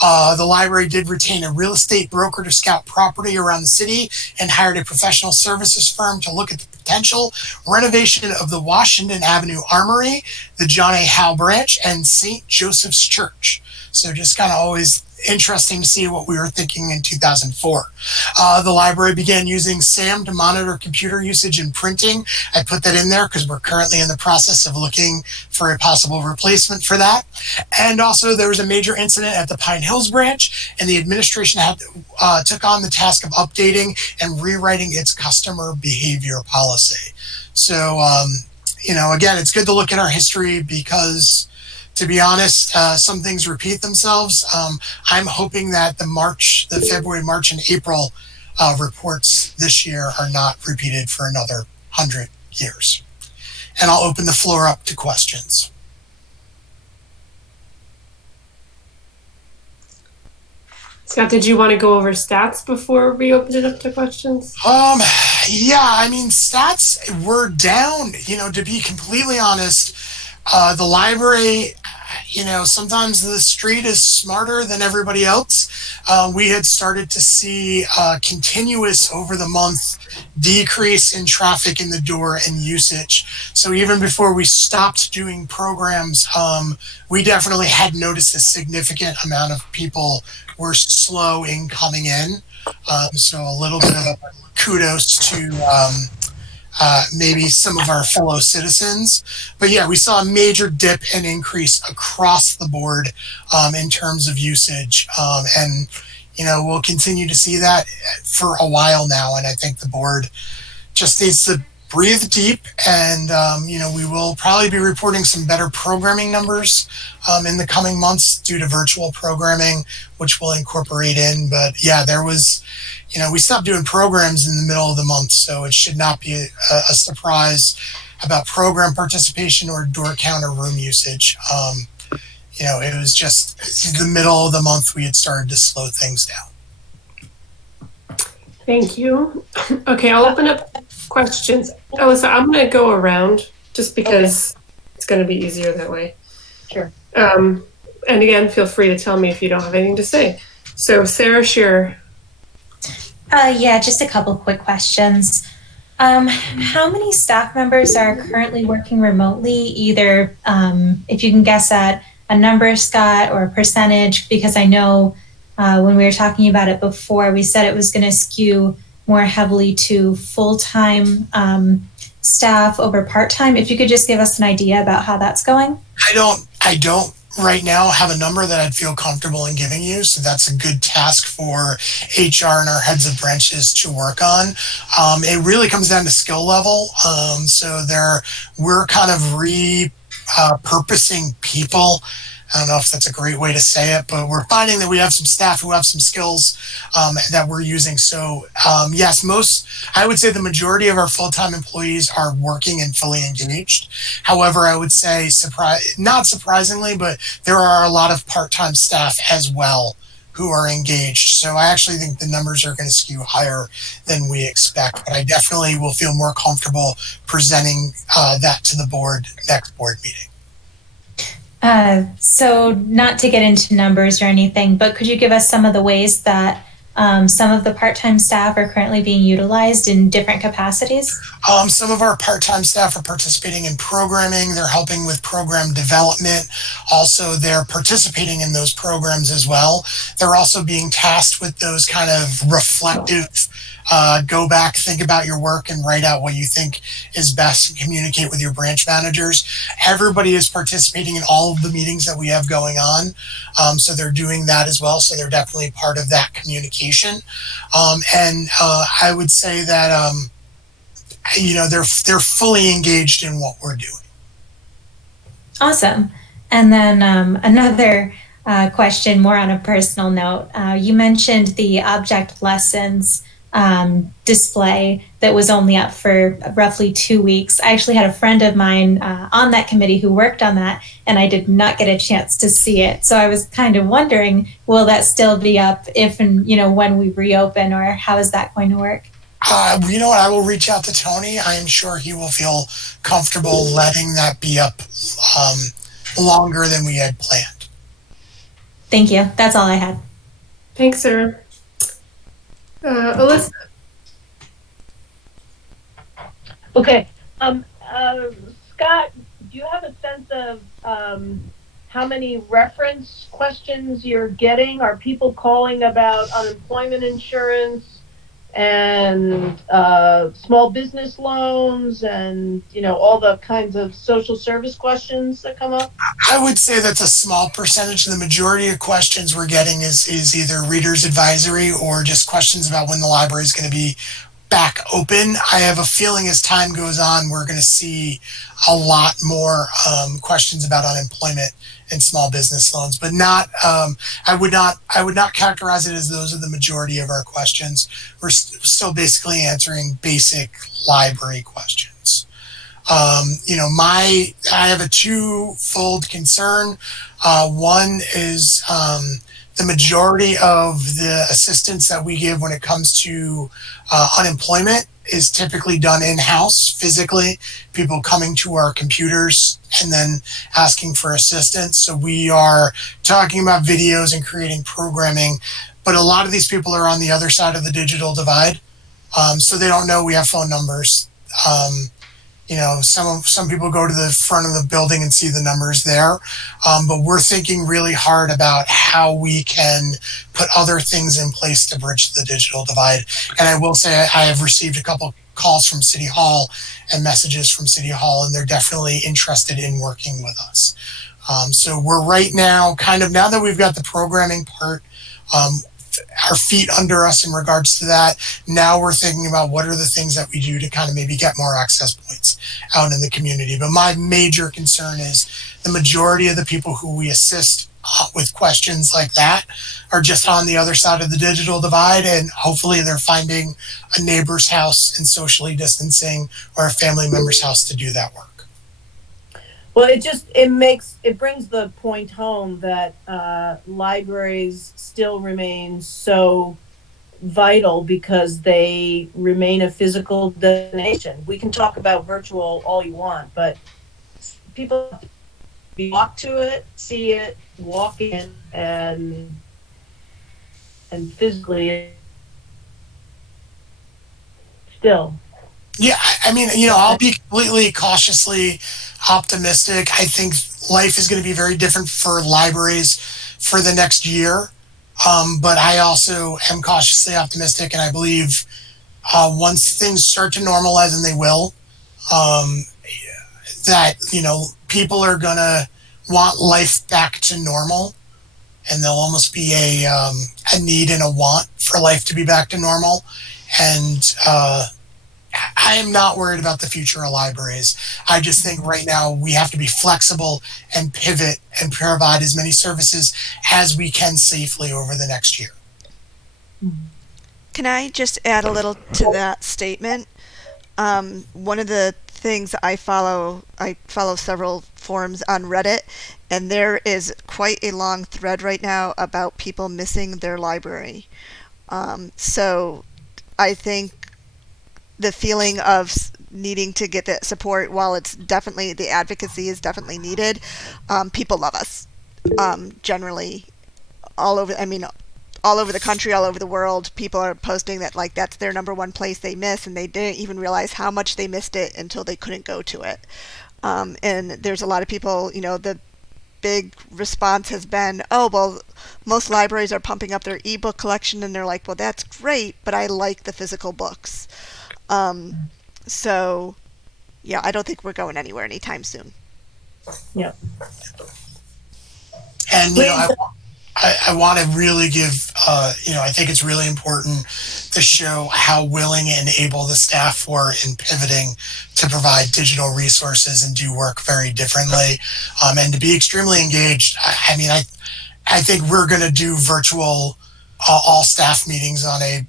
The library did retain a real estate broker to scout property around the city and hired a professional services firm to look at the potential renovation of the Washington Avenue Armory, the John A. Howe Branch, and St. Joseph's Church. So just kind of always interesting to see what we were thinking in 2004. The library began using SAM to monitor computer usage and printing. I put that in there because we're currently in the process of looking for a possible replacement for that. And also there was a major incident at the Pine Hills branch, and the administration took on the task of updating and rewriting its customer behavior policy. So, again, it's good to look at our history because, to be honest, some things repeat themselves. I'm hoping that the February, March, and April reports this year are not repeated for another 100 years. And I'll open the floor up to questions. Scott, did you want to go over stats before we opened it up to questions? Stats were down, to be completely honest. The library, sometimes the street is smarter than everybody else. We had started to see a continuous over the month decrease in traffic in the door and usage. So even before we stopped doing programs, we definitely had noticed a significant amount of people were slow in coming in. So a little bit of a kudos to maybe some of our fellow citizens. But yeah, we saw a major dip and increase across the board in terms of usage. And we'll continue to see that for a while now. And I think the board just needs to breathe deep. And, we will probably be reporting some better programming numbers in the coming months due to virtual programming, which we'll incorporate in. But yeah, there was, we stopped doing programs in the middle of the month, so it should not be a surprise about program participation or door count or room usage. It was just the middle of the month we had started to slow things down. Thank you. Okay, I'll open up questions. Alyssa, I'm going to go around just because it's going to be easier that way. Sure. And again, feel free to tell me if you don't have anything to say. So Sarah Shearer. Yeah, just a couple quick questions. How many staff members are currently working remotely? Either if you can guess at a number, Scott, or a percentage, because I know when we were talking about it before, we said it was going to skew more heavily to full-time staff over part-time. If you could just give us an idea about how that's going. I don't right now have a number that I'd feel comfortable in giving you. So that's a good task for HR and our heads of branches to work on. It really comes down to skill level. So we're kind of repurposing people. I don't know if that's a great way to say it, but we're finding that we have some staff who have some skills that we're using. So yes, I would say the majority of our full-time employees are working and fully engaged. However, I would say, not surprisingly, but there are a lot of part-time staff as well who are engaged. So I actually think the numbers are going to skew higher than we expect, but I definitely will feel more comfortable presenting that to the board next board meeting. So not to get into numbers or anything, but could you give us some of the ways that some of the part-time staff are currently being utilized in different capacities? Some of our part-time staff are participating in programming. They're helping with program development. Also, they're participating in those programs as well. They're also being tasked with those kind of reflective Go back, think about your work, and write out what you think is best, and communicate with your branch managers. Everybody is participating in all of the meetings that we have going on, so they're doing that as well. So they're definitely part of that communication. And I would say that they're fully engaged in what we're doing. Awesome. And then another question, more on a personal note. You mentioned the object lessons display that was only up for roughly 2 weeks. I actually had a friend of mine on that committee who worked on that, and I did not get a chance to see it. So I was kind of wondering, will that still be up if and when we reopen, or how is that going to work? You know what? I will reach out to Tony. I am sure he will feel comfortable letting that be up longer than we had planned. Thank you. That's all I had. Thanks, Sarah. Alyssa. Okay. Scott, do you have a sense of how many reference questions you're getting? Are people calling about unemployment insurance and small business loans and all the kinds of social service questions that come up? I would say that's a small percentage. The majority of questions we're getting is either readers advisory or just questions about when the library is going to be back open. I have a feeling as time goes on, we're going to see a lot more questions about unemployment and small business loans, but not. I would not characterize it as those are the majority of our questions. We're still basically answering basic library questions. I have a twofold concern. One is the majority of the assistance that we give when it comes to unemployment is typically done in-house physically, people coming to our computers and then asking for assistance. So we are talking about videos and creating programming, but a lot of these people are on the other side of the digital divide. So they don't know we have phone numbers. Some people go to the front of the building and see the numbers there, but we're thinking really hard about how we can put other things in place to bridge the digital divide. And I will say I have received a couple calls from City Hall and messages from City Hall, and they're definitely interested in working with us. So we're right now, now that we've got the programming part, our feet under us in regards to that. Now we're thinking about what are the things that we do to kind of maybe get more access points out in the community. But my major concern is the majority of the people who we assist with questions like that are just on the other side of the digital divide, and hopefully they're finding a neighbor's house and socially distancing or a family member's house to do that work. Well, it brings the point home that libraries still remain so vital because they remain a physical destination. We can talk about virtual all you want, but people have to walk to it, see it, walk in, and physically still. Yeah, I mean, I'll be completely cautiously optimistic. I think life is going to be very different for libraries for the next year. But I also am cautiously optimistic, and I believe once things start to normalize, and they will, that, people are going to want life back to normal, and there'll almost be a need and a want for life to be back to normal. And I am not worried about the future of libraries. I just think right now we have to be flexible and pivot and provide as many services as we can safely over the next year. Can I just add a little to that statement? One of the things I follow several forums on Reddit, and there is quite a long thread right now about people missing their library. So I think the feeling of needing to get that support, while it's definitely, the advocacy is definitely needed, people love us. Generally, all over the country, all over the world, people are posting that that's their number one place they miss, and they didn't even realize how much they missed it until they couldn't go to it. And there's a lot of people, big response has been, oh, well, most libraries are pumping up their ebook collection, and they're like, well, that's great, but I like the physical books. So, yeah, I don't think we're going anywhere anytime soon. Yeah. And I want to really give, I think it's really important to show how willing and able the staff were in pivoting to provide digital resources and do work very differently, and to be extremely engaged. I think we're going to do virtual all staff meetings on a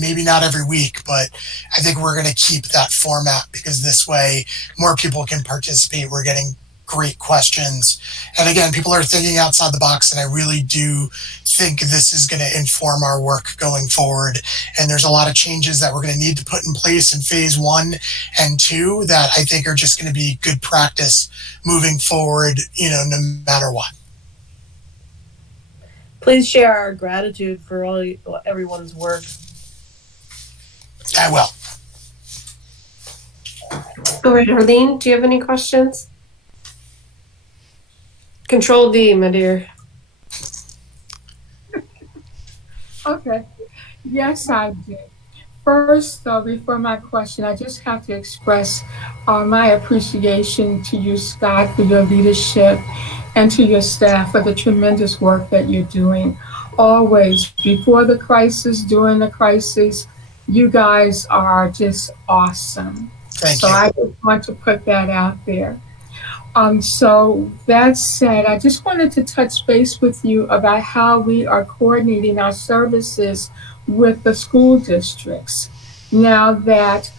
maybe not every week, but I think we're going to keep that format because this way more people can participate. We're getting great questions. And again, people are thinking outside the box, and I really do think this is going to inform our work going forward. And there's a lot of changes that we're going to need to put in place in phase 1 and 2 that I think are just going to be good practice moving forward, no matter what. Please share our gratitude for everyone's work. I will. All right, Arlene, do you have any questions? Control D, my dear. Okay. Yes, I did. First, though, before my question, I just have to express my appreciation to you, Scott, for your leadership, and to your staff for the tremendous work that you're doing. Always, before the crisis, during the crisis, you guys are just awesome. Thank you. So I just want to put that out there. So that said, I just wanted to touch base with you about how we are coordinating our services with the school districts. Now that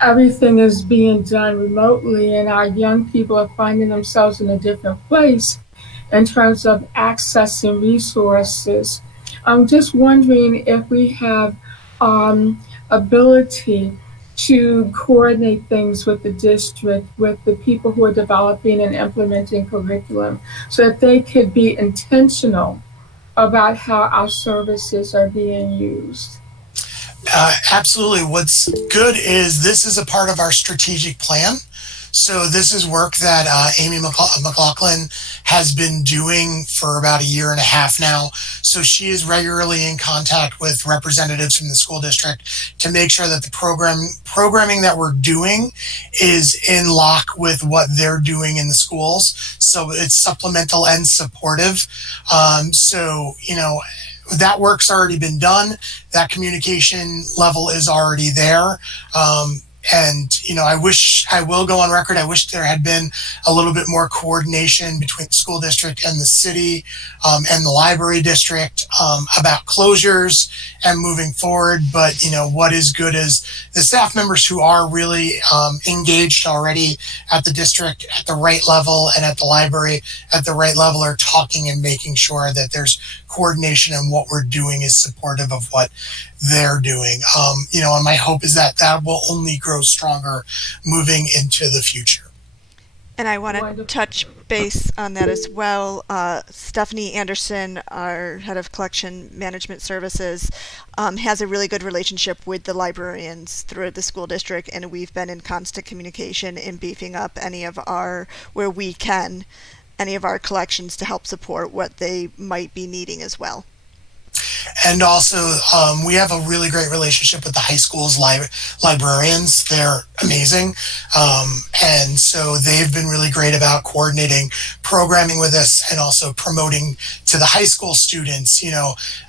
everything is being done remotely and our young people are finding themselves in a different place in terms of accessing resources, I'm just wondering if we have ability to coordinate things with the district, with the people who are developing and implementing curriculum, so that they could be intentional about how our services are being used. Absolutely. What's good is this is a part of our strategic plan. So this is work that Amy McLaughlin has been doing for about 1.5 years now. So she is regularly in contact with representatives from the school district to make sure that the programming that we're doing is in lock with what they're doing in the schools. So it's supplemental and supportive. That work's already been done. That communication level is already there. I will go on record. I wish there had been a little bit more coordination between the school district and the city and the library district about closures and moving forward. But, what is good is the staff members who are really engaged already at the district at the right level and at the library at the right level are talking and making sure that there's coordination and what we're doing is supportive of what they're doing. And my hope is that will only grow stronger moving into the future. And I want to touch base on that as well. Stephanie Anderson, our head of collection management services, has a really good relationship with the librarians throughout the school district, and we've been in constant communication in beefing up where we can, any of our collections to help support what they might be needing as well. And also, we have a really great relationship with the high school's librarians. They're amazing. And so they've been really great about coordinating programming with us and also promoting to the high school students.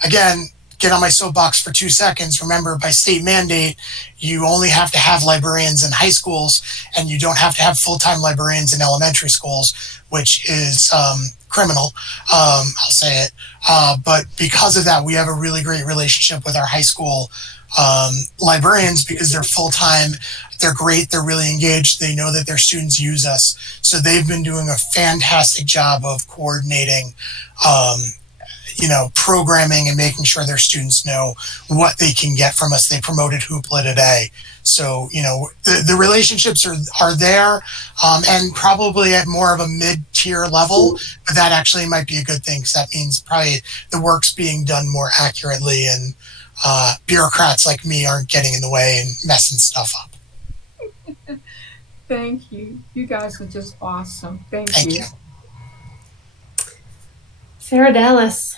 Again, get on my soapbox for 2 seconds. Remember, by state mandate, you only have to have librarians in high schools, and you don't have to have full-time librarians in elementary schools, which is criminal. I'll say it. But because of that, we have a really great relationship with our high school librarians because they're full-time. They're great. They're really engaged. They know that their students use us. So they've been doing a fantastic job of coordinating programming and making sure their students know what they can get from us. They promoted Hoopla today. So, the relationships are there and probably at more of a mid-tier level, but that actually might be a good thing because that means probably the work's being done more accurately and bureaucrats like me aren't getting in the way and messing stuff up. Thank you. You guys are just awesome. Thank you. Sarah Dallas.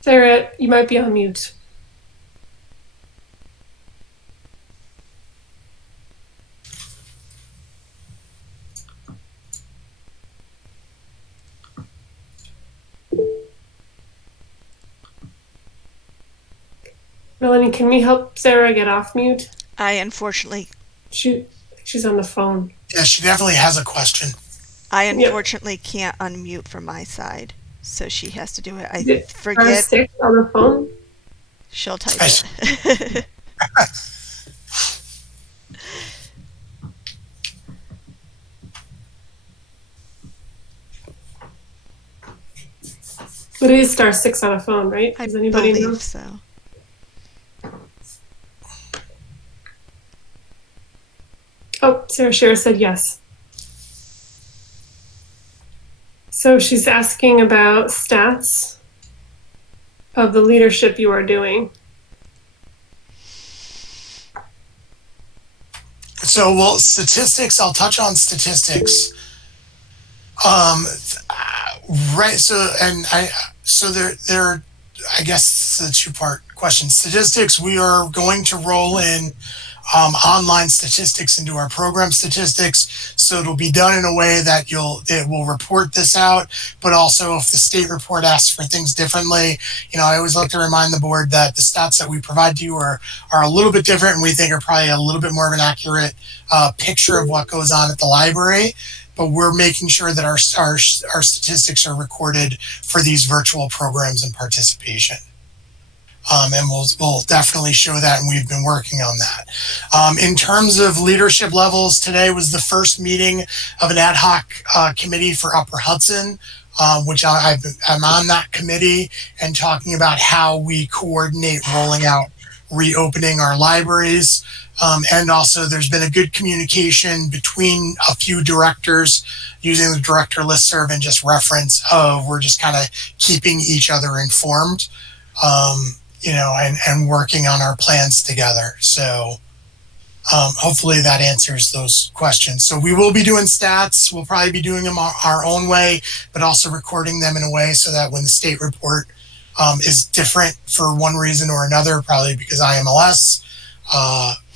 Sarah, you might be on mute. Melanie, can we help Sarah get off mute? I unfortunately, She's on the phone. Yeah, she definitely has a question. I unfortunately can't unmute from my side, so she has to do it. I Star forget. 6 on the phone? She'll type it. But it is star 6 on a phone, right? I Does anybody believe know? so. Oh, Sarah Scherer said yes. So she's asking about stats of the leadership you are doing. So, well, statistics, I'll touch on statistics. Right. So there, I guess it's a two-part question. Statistics, we are going to roll in online statistics into our program statistics. So it'll be done in a way that it will report this out, but also if the state report asks for things differently, I always like to remind the board that the stats that we provide to you are a little bit different, and we think are probably a little bit more of an accurate picture of what goes on at the library. But we're making sure that our statistics are recorded for these virtual programs and participation. And we'll definitely show that, and we've been working on that. In terms of leadership levels, today was the first meeting of an ad hoc committee for Upper Hudson, which I'm on that committee and talking about how we coordinate rolling out reopening our libraries. And also there's been a good communication between a few directors using the director listserv and just reference of we're just kind of keeping each other informed, and working on our plans together. So hopefully that answers those questions. So we will be doing stats. We'll probably be doing them our own way, but also recording them in a way so that when the state report is different for one reason or another, probably because IMLS,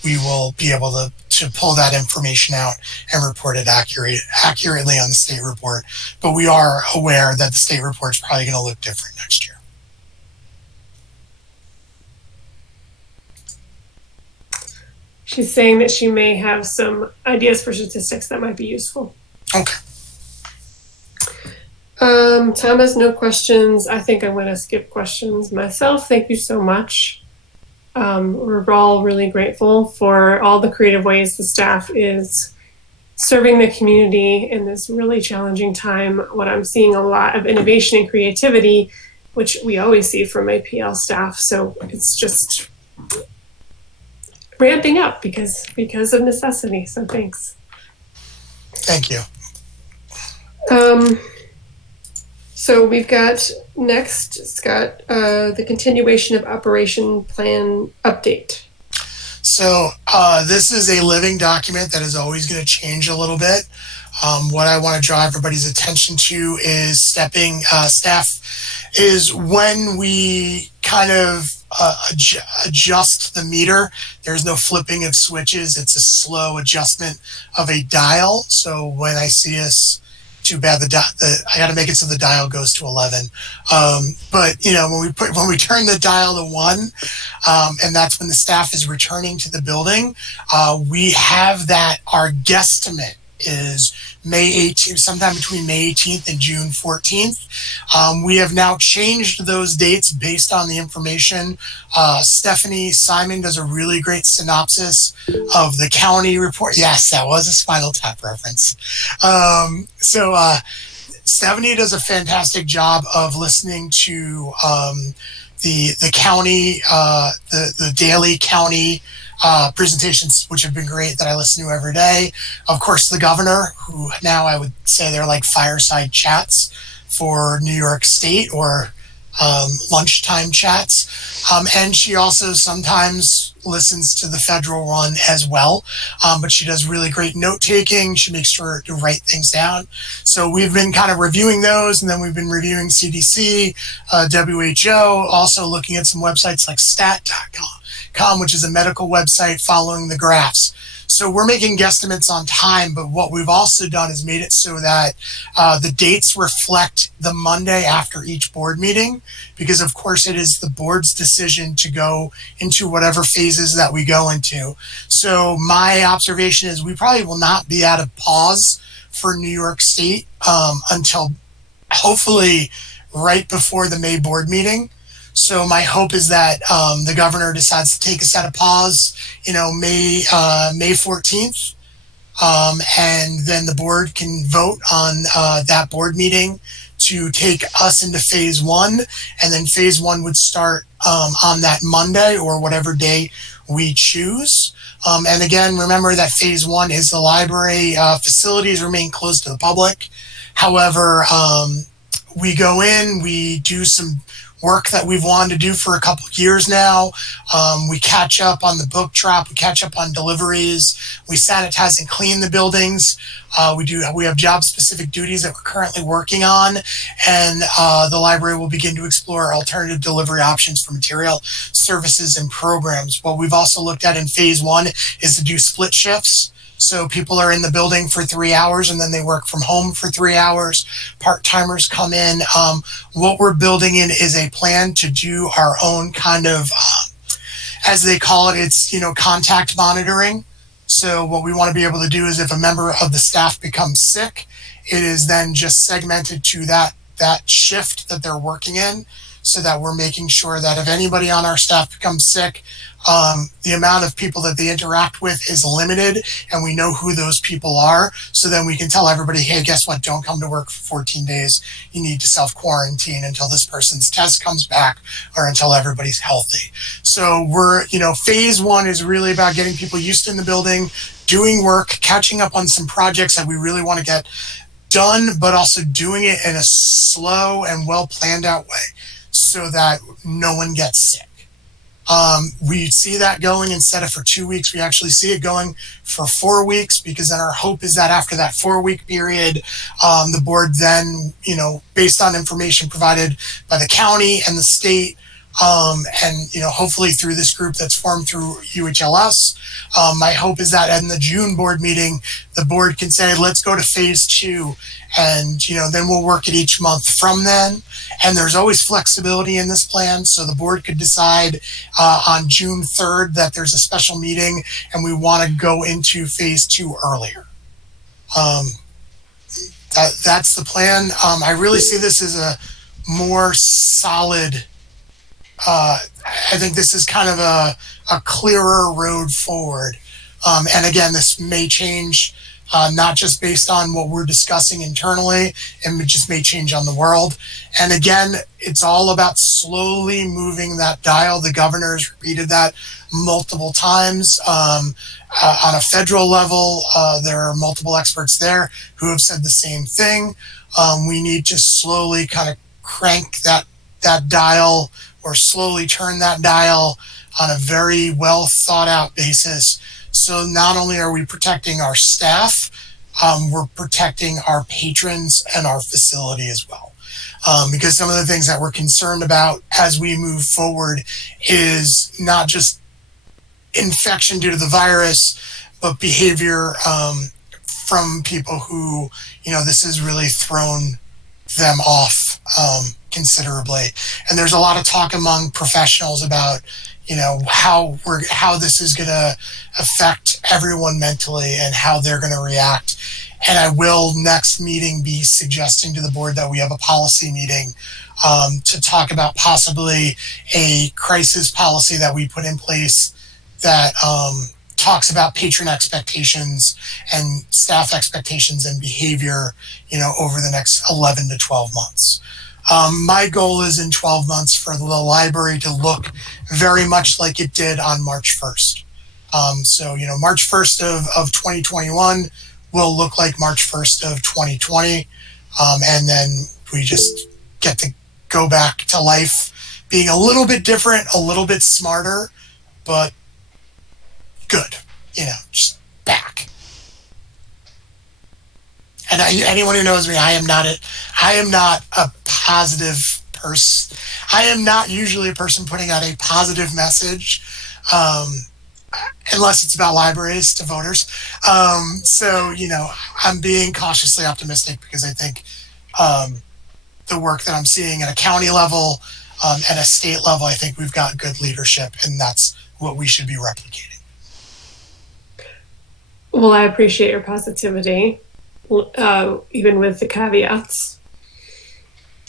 we will be able to pull that information out and report it accurately on the state report. But we are aware that the state report is probably going to look different next year. She's saying that she may have some ideas for statistics that might be useful. Okay. Tom has no questions. I think I'm going to skip questions myself. Thank you so much. We're all really grateful for all the creative ways the staff is serving the community in this really challenging time. What I'm seeing a lot of innovation and creativity, which we always see from APL staff. So it's just ramping up because of necessity. So thanks. Thank you. So we've got next, Scott, the continuation of operation plan update. So this is a living document that is always going to change a little bit. What I want to draw everybody's attention to is staff is when we kind of adjust the meter. There's no flipping of switches. It's a slow adjustment of a dial. So when I see us, too bad I got to make it so the dial goes to 11. But when we turn the dial to 1, and that's when the staff is returning to the building, we have that our guesstimate is May 18th, sometime between May 18th and June 14th. We have now changed those dates based on the information. Stephanie Simon does a really great synopsis of the county report. Yes, that was a Spinal Tap reference. Stephanie does a fantastic job of listening to the county, the daily county presentations, which have been great, that I listen to every day. Of course, the governor, who now I would say they're like fireside chats for New York State or lunchtime chats. And she also sometimes listens to the federal one as well. But she does really great note taking. She makes sure to write things down. So we've been kind of reviewing those, and then we've been reviewing CDC, WHO, also looking at some websites like stat.com, which is a medical website, following the graphs. So we're making guesstimates on time, but what we've also done is made it so that the dates reflect the Monday after each board meeting, because of course it is the board's decision to go into whatever phases that we go into. So my observation is we probably will not be at a pause for New York State until hopefully right before the May board meeting. So my hope is that the governor decides to take us at a pause, May 14th, and then the board can vote on that board meeting to take us into phase one, and then phase one would start on that Monday or whatever day we choose. And again, remember that phase one is the library facilities remain closed to the public. However, we go in, we do some work that we've wanted to do for a couple of years now. We catch up on the book drop, we catch up on deliveries, we sanitize and clean the buildings. We have job specific duties that we're currently working on, and the library will begin to explore alternative delivery options for material, services, and programs. What we've also looked at in phase one is to do split shifts. So people are in the building for 3 hours and then they work from home for 3 hours. Part-timers come in. What we're building in is a plan to do our own kind of, as they call it, it's, contact monitoring. So what we want to be able to do is if a member of the staff becomes sick, it is then just segmented to that shift that they're working in, so that we're making sure that if anybody on our staff becomes sick, the amount of people that they interact with is limited, and we know who those people are. So then we can tell everybody, hey, guess what? Don't come to work for 14 days. You need to self-quarantine until this person's test comes back or until everybody's healthy. So phase one is really about getting people used to in the building, doing work, catching up on some projects that we really want to get done, but also doing it in a slow and well planned out way, so that no one gets sick. We see that going, instead of for 2 weeks, we actually see it going for 4 weeks, because then our hope is that after that 4-week period, the board then, based on information provided by the county and the state, and hopefully through this group that's formed through UHLS, my hope is that in the June board meeting, the board can say, let's go to phase two, and then we'll work it each month from then. And there's always flexibility in this plan, so the board could decide on June 3rd that there's a special meeting and we want to go into phase two earlier. That's the plan. I really see this as a more solid, I think this is kind of a clearer road forward. And again, this may change, not just based on what we're discussing internally, and it just may change on the world. And again, it's all about slowly moving that dial. The governor has repeated that multiple times. On a federal level, there are multiple experts there who have said the same thing. We need to slowly kind of crank that dial, or slowly turn that dial on a very well thought out basis. So not only are we protecting our staff, we're protecting our patrons and our facility as well. Because some of the things that we're concerned about as we move forward is not just infection due to the virus, but behavior from people who, this has really thrown them off considerably. And there's a lot of talk among professionals about, how this is going to affect everyone mentally and how they're going to react. And I will next meeting be suggesting to the board that we have a policy meeting to talk about possibly a crisis policy that we put in place that talks about patron expectations and staff expectations and behavior, over the next 11 to 12 months. My goal is in 12 months for the library to look very much like it did on March 1st. March 1st of 2021 will look like March 1st of 2020. And then we just get to go back to life being a little bit different, a little bit smarter, but good, just back. And anyone who knows me, I am not a positive person. I am not usually a person putting out a positive message, unless it's about libraries to voters. So, I'm being cautiously optimistic because I think the work that I'm seeing at a county level, at a state level, I think we've got good leadership, and that's what we should be replicating. Well, I appreciate your positivity, even with the caveats.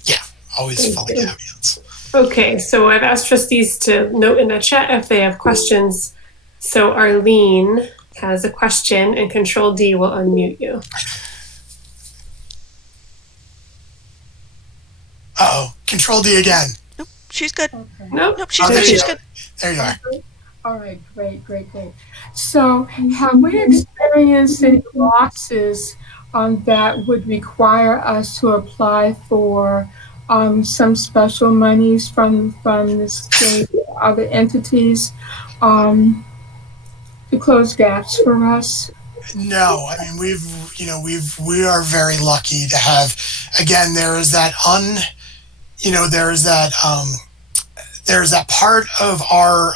Yeah, always full of caveats. Okay, so I've asked trustees to note in the chat if they have questions. So Arlene has a question, and Control D will unmute you. Uh-oh, Control D again. Nope, she's good. Okay. Nope, She's there good. you She's go. good. There you are. All right, great. So have we experienced any losses that would require us to apply for some special monies from the state or other entities to close gaps for us? No, I mean we are very lucky to have. Again, there is that part of our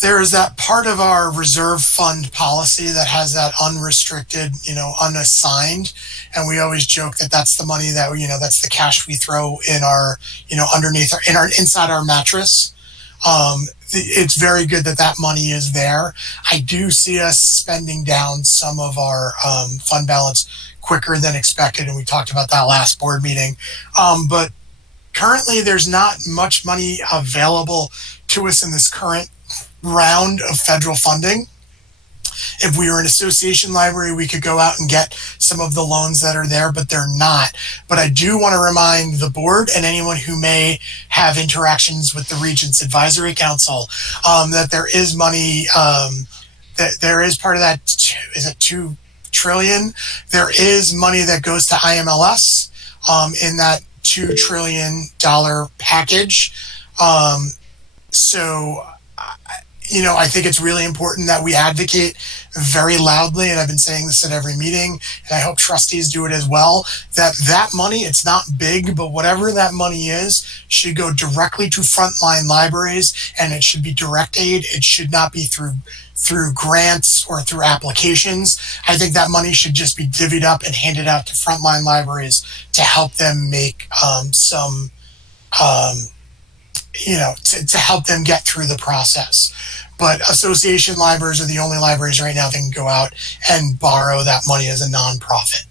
there is that part of our reserve fund policy that has that unrestricted, unassigned, and we always joke that that's the money that that's the cash we throw in our, inside our mattress. It's very good that money is there. I do see us spending down some of our fund balance quicker than expected, and we talked about that last board meeting. But currently, there's not much money available to us in this current round of federal funding. If we were an association library, we could go out and get some of the loans that are there, but they're not. But I do want to remind the board and anyone who may have interactions with the Regents Advisory Council that there is money, that there is part of that, is it $2 trillion? There is money that goes to IMLS in that $2 trillion package. So I think it's really important that we advocate very loudly, and I've been saying this at every meeting, and I hope trustees do it as well, that money, it's not big, but whatever that money is, should go directly to frontline libraries, and it should be direct aid. It should not be through grants or through applications. I think that money should just be divvied up and handed out to frontline libraries to help them make to help them get through the process. But association libraries are the only libraries right now that can go out and borrow that money as a nonprofit.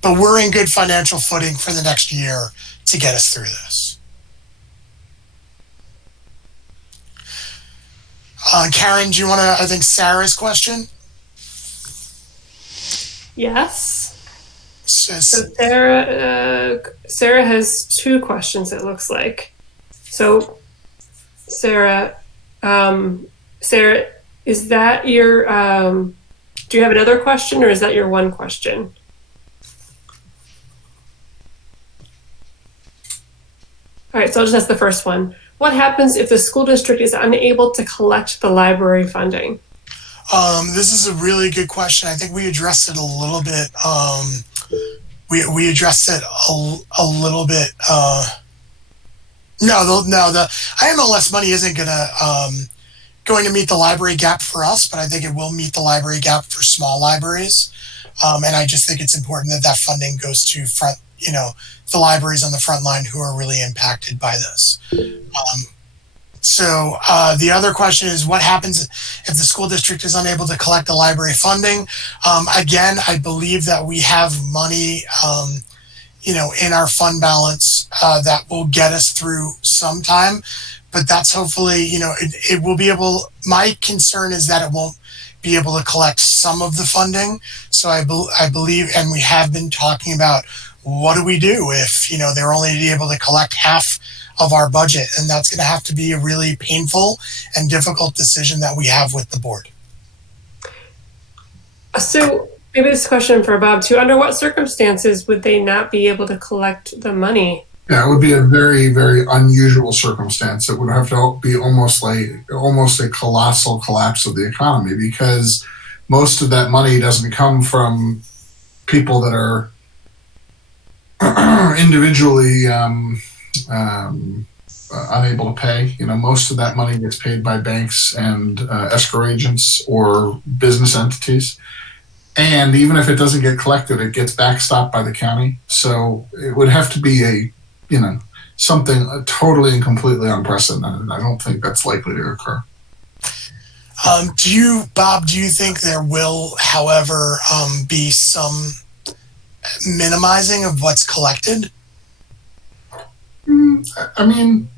But we're in good financial footing for the next year to get us through this. Karen, do you want to, I think, Sarah's question? Yes. So Sarah has two questions, it looks like. So Sarah, is that your, do you have another question, or is that your one question? All right, so I'll just ask the first one. What happens if the school district is unable to collect the library funding? This is a really good question. I think we addressed it a little bit. We addressed it a little bit. No, the IMLS money isn't going to meet the library gap for us, but I think it will meet the library gap for small libraries. And I just think it's important that funding goes to the libraries on the front line who are really impacted by this. So the other question is, what happens if the school district is unable to collect the library funding? Again, I believe that we have money, in our fund balance that will get us through sometime. But that's hopefully, it will be able. My concern is that it won't be able to collect some of the funding. So I believe, and we have been talking about, what do we do if they're only able to collect half of our budget, and that's going to have to be a really painful and difficult decision that we have with the board. So maybe this question for Bob too. Under what circumstances would they not be able to collect the money? Yeah, it would be a very, very unusual circumstance. It would have to be almost a colossal collapse of the economy, because most of that money doesn't come from people that are individually unable to pay. Most of that money gets paid by banks and escrow agents or business entities. And even if it doesn't get collected, it gets backstopped by the county. So it would have to be something totally and completely unprecedented. I don't think that's likely to occur. Bob, do you think there will, however, be some minimizing of what's collected? I mean,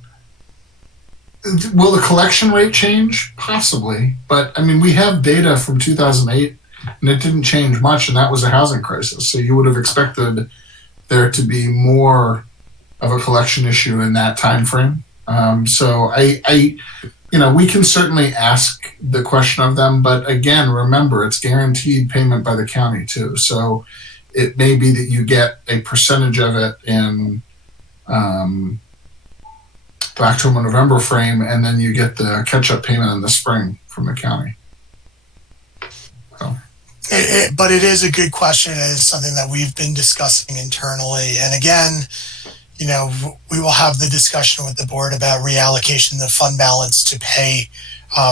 will the collection rate change? Possibly. But I mean, we have data from 2008 and it didn't change much, and that was a housing crisis. So you would have expected there to be more of a collection issue in that time frame. So we can certainly ask the question of them, but again, remember, it's guaranteed payment by the county too. So it may be that you get a percentage of it in the October-November frame, and then you get the catch-up payment in the spring from the county. So. But it is a good question. It is something that we've been discussing internally. And again, we will have the discussion with the board about reallocation of the fund balance to pay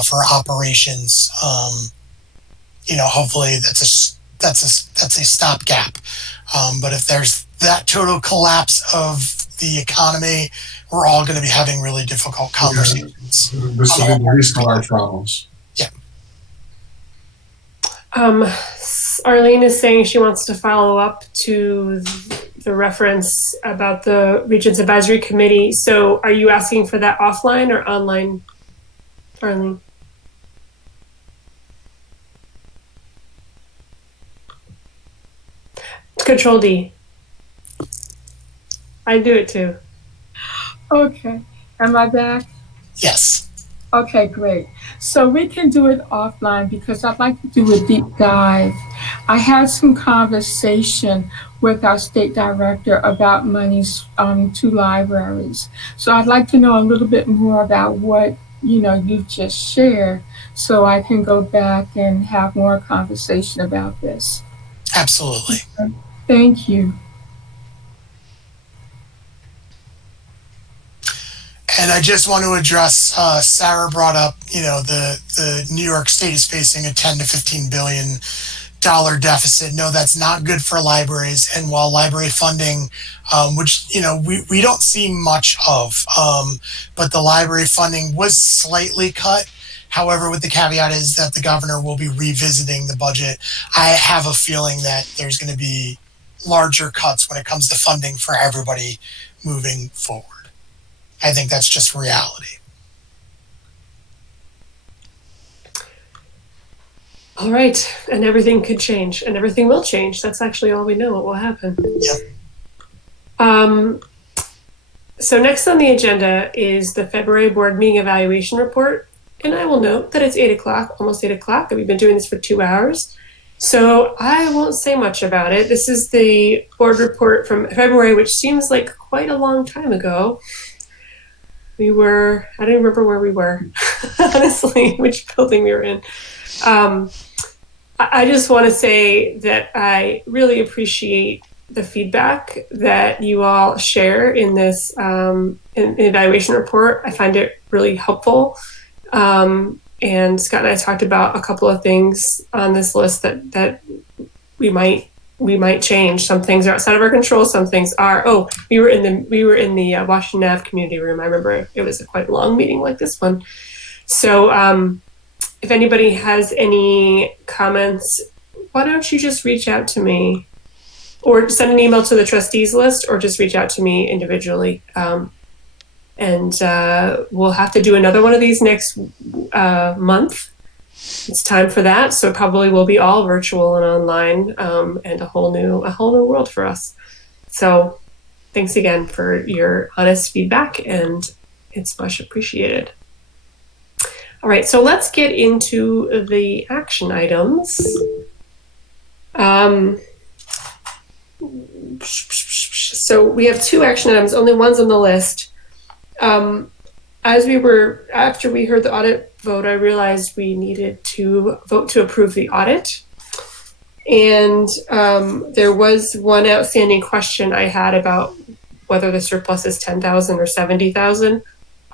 for operations. Hopefully that's a stopgap. But if there's that total collapse of the economy, we're all going to be having really difficult conversations. Yeah, this will be the least of our problems. Yeah. Arlene is saying she wants to follow up to the reference about the Regents Advisory Committee. So are you asking for that offline or online, Arlene? Control D. I do it too. Okay. Am I back? Yes. Okay, great. So we can do it offline because I'd like to do a deep dive. I had some conversation with our state director about monies to libraries. So I'd like to know a little bit more about what you've just shared, so I can go back and have more conversation about this. Absolutely. Okay. Thank you. And I just want to address, Sarah brought up, the New York State is facing a $10 to $15 billion deficit. No, that's not good for libraries. And while library funding, which, we don't see much of, but the library funding was slightly cut. However, with the caveat is that the governor will be revisiting the budget. I have a feeling that there's going to be larger cuts when it comes to funding for everybody moving forward. I think that's just reality. All right, and everything could change, and everything will change. That's actually all we know what will happen. Yep. So next on the agenda is the February board meeting evaluation report. And I will note that it's 8 o'clock, almost 8 o'clock, and we've been doing this for 2 hours. So I won't say much about it. This is the board report from February, which seems like quite a long time ago. I don't remember where we were, honestly, which building we were in. I just want to say that I really appreciate the feedback that you all share in this in evaluation report. I find it really helpful. And Scott and I talked about a couple of things on this list that we might change. Some things are outside of our control. Some things are. We were in the Washington Ave community room. I remember it was a quite long meeting like this one. So if anybody has any comments, why don't you just reach out to me, or send an email to the trustees list, or just reach out to me individually. And we'll have to do another one of these next month. It's time for that, so it probably will be all virtual and online, and a whole new world for us. So, thanks again for your honest feedback, and it's much appreciated. All right, so let's get into the action items. So we have 2 action items, only one's on the list. After we heard the audit vote, I realized we needed to vote to approve the audit. And there was one outstanding question I had about whether the surplus is 10,000 or 70,000.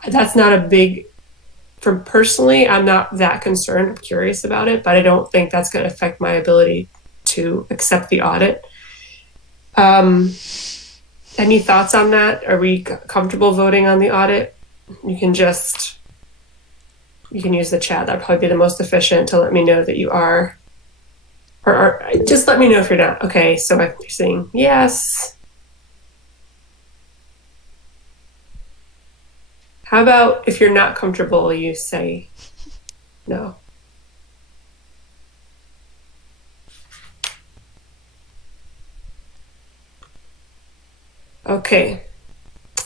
That's not a big, for personally, I'm not that concerned. I'm curious about it, but I don't think that's going to affect my ability to accept the audit. Any thoughts on that? Are we comfortable voting on the audit? You can use the chat. That'd probably be the most efficient to let me know that you are. Or just let me know if you're not. Okay, so if you're saying yes. How about if you're not comfortable, you say no? Okay,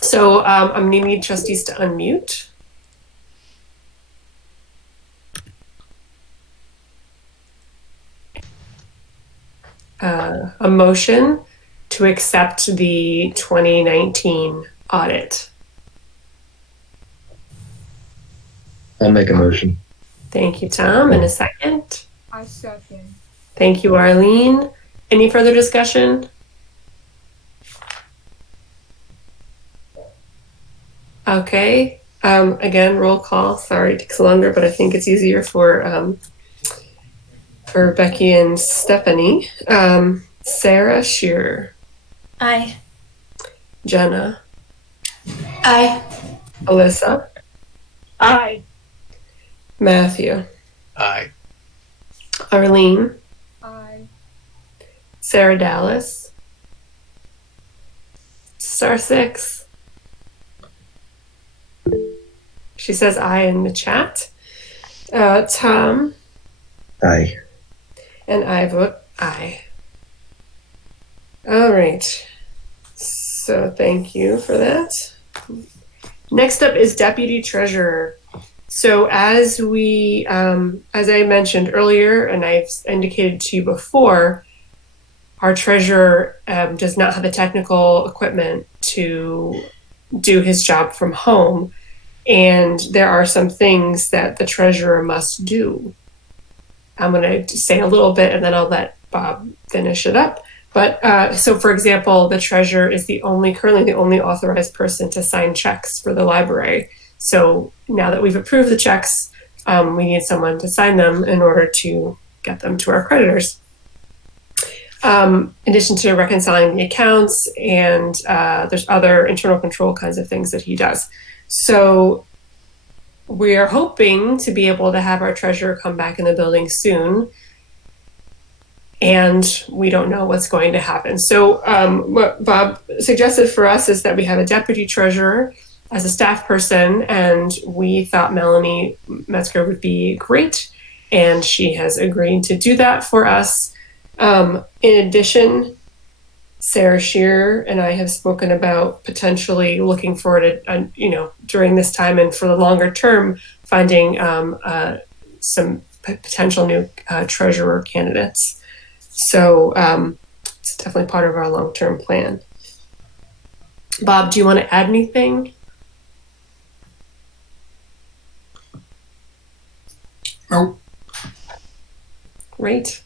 so I'm going to need trustees to unmute. A motion to accept the 2019 audit. I'll make a motion. Thank you, Tom. And a second. I second. Thank you, Arlene. Any further discussion? Okay. Again, roll call. Sorry, it takes longer, but I think it's easier for Becky and Stephanie. Sarah Shearer. Aye. Jenna. Aye. Alyssa. Aye. Matthew. Aye. Arlene. Aye. Sarah Dallas. Star 6. She says aye in the chat. Tom. Aye. And I vote aye. All right. So thank you for that. Next up is Deputy Treasurer. So as I mentioned earlier, and I've indicated to you before, our treasurer does not have the technical equipment to do his job from home. And there are some things that the treasurer must do. I'm going to say a little bit and then I'll let Bob finish it up. But so, for example, the treasurer is currently the only authorized person to sign checks for the library. So now that we've approved the checks, we need someone to sign them in order to get them to our creditors. In addition to reconciling the accounts, and there's other internal control kinds of things that he does. So we are hoping to be able to have our treasurer come back in the building soon. And we don't know what's going to happen. So what Bob suggested for us is that we have a deputy treasurer as a staff person, and we thought Melanie Metzger would be great, and she has agreed to do that for us. In addition, Sarah Shearer and I have spoken about potentially looking forward to, during this time and for the longer term, finding some potential new treasurer candidates. So it's definitely part of our long-term plan. Bob, do you want to add anything? Nope. Great.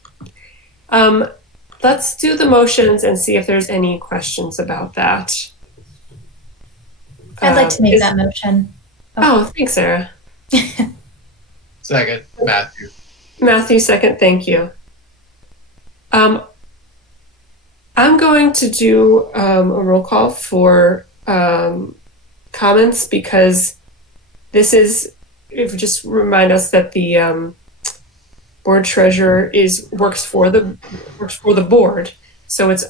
Let's do the motions and see if there's any questions about that. I'd like to make that motion. Oh, thanks, Sarah. Second, Matthew. Matthew, second, thank you. I'm going to do a roll call for comments because this is, if you just remind us that the board treasurer works for the board. So it's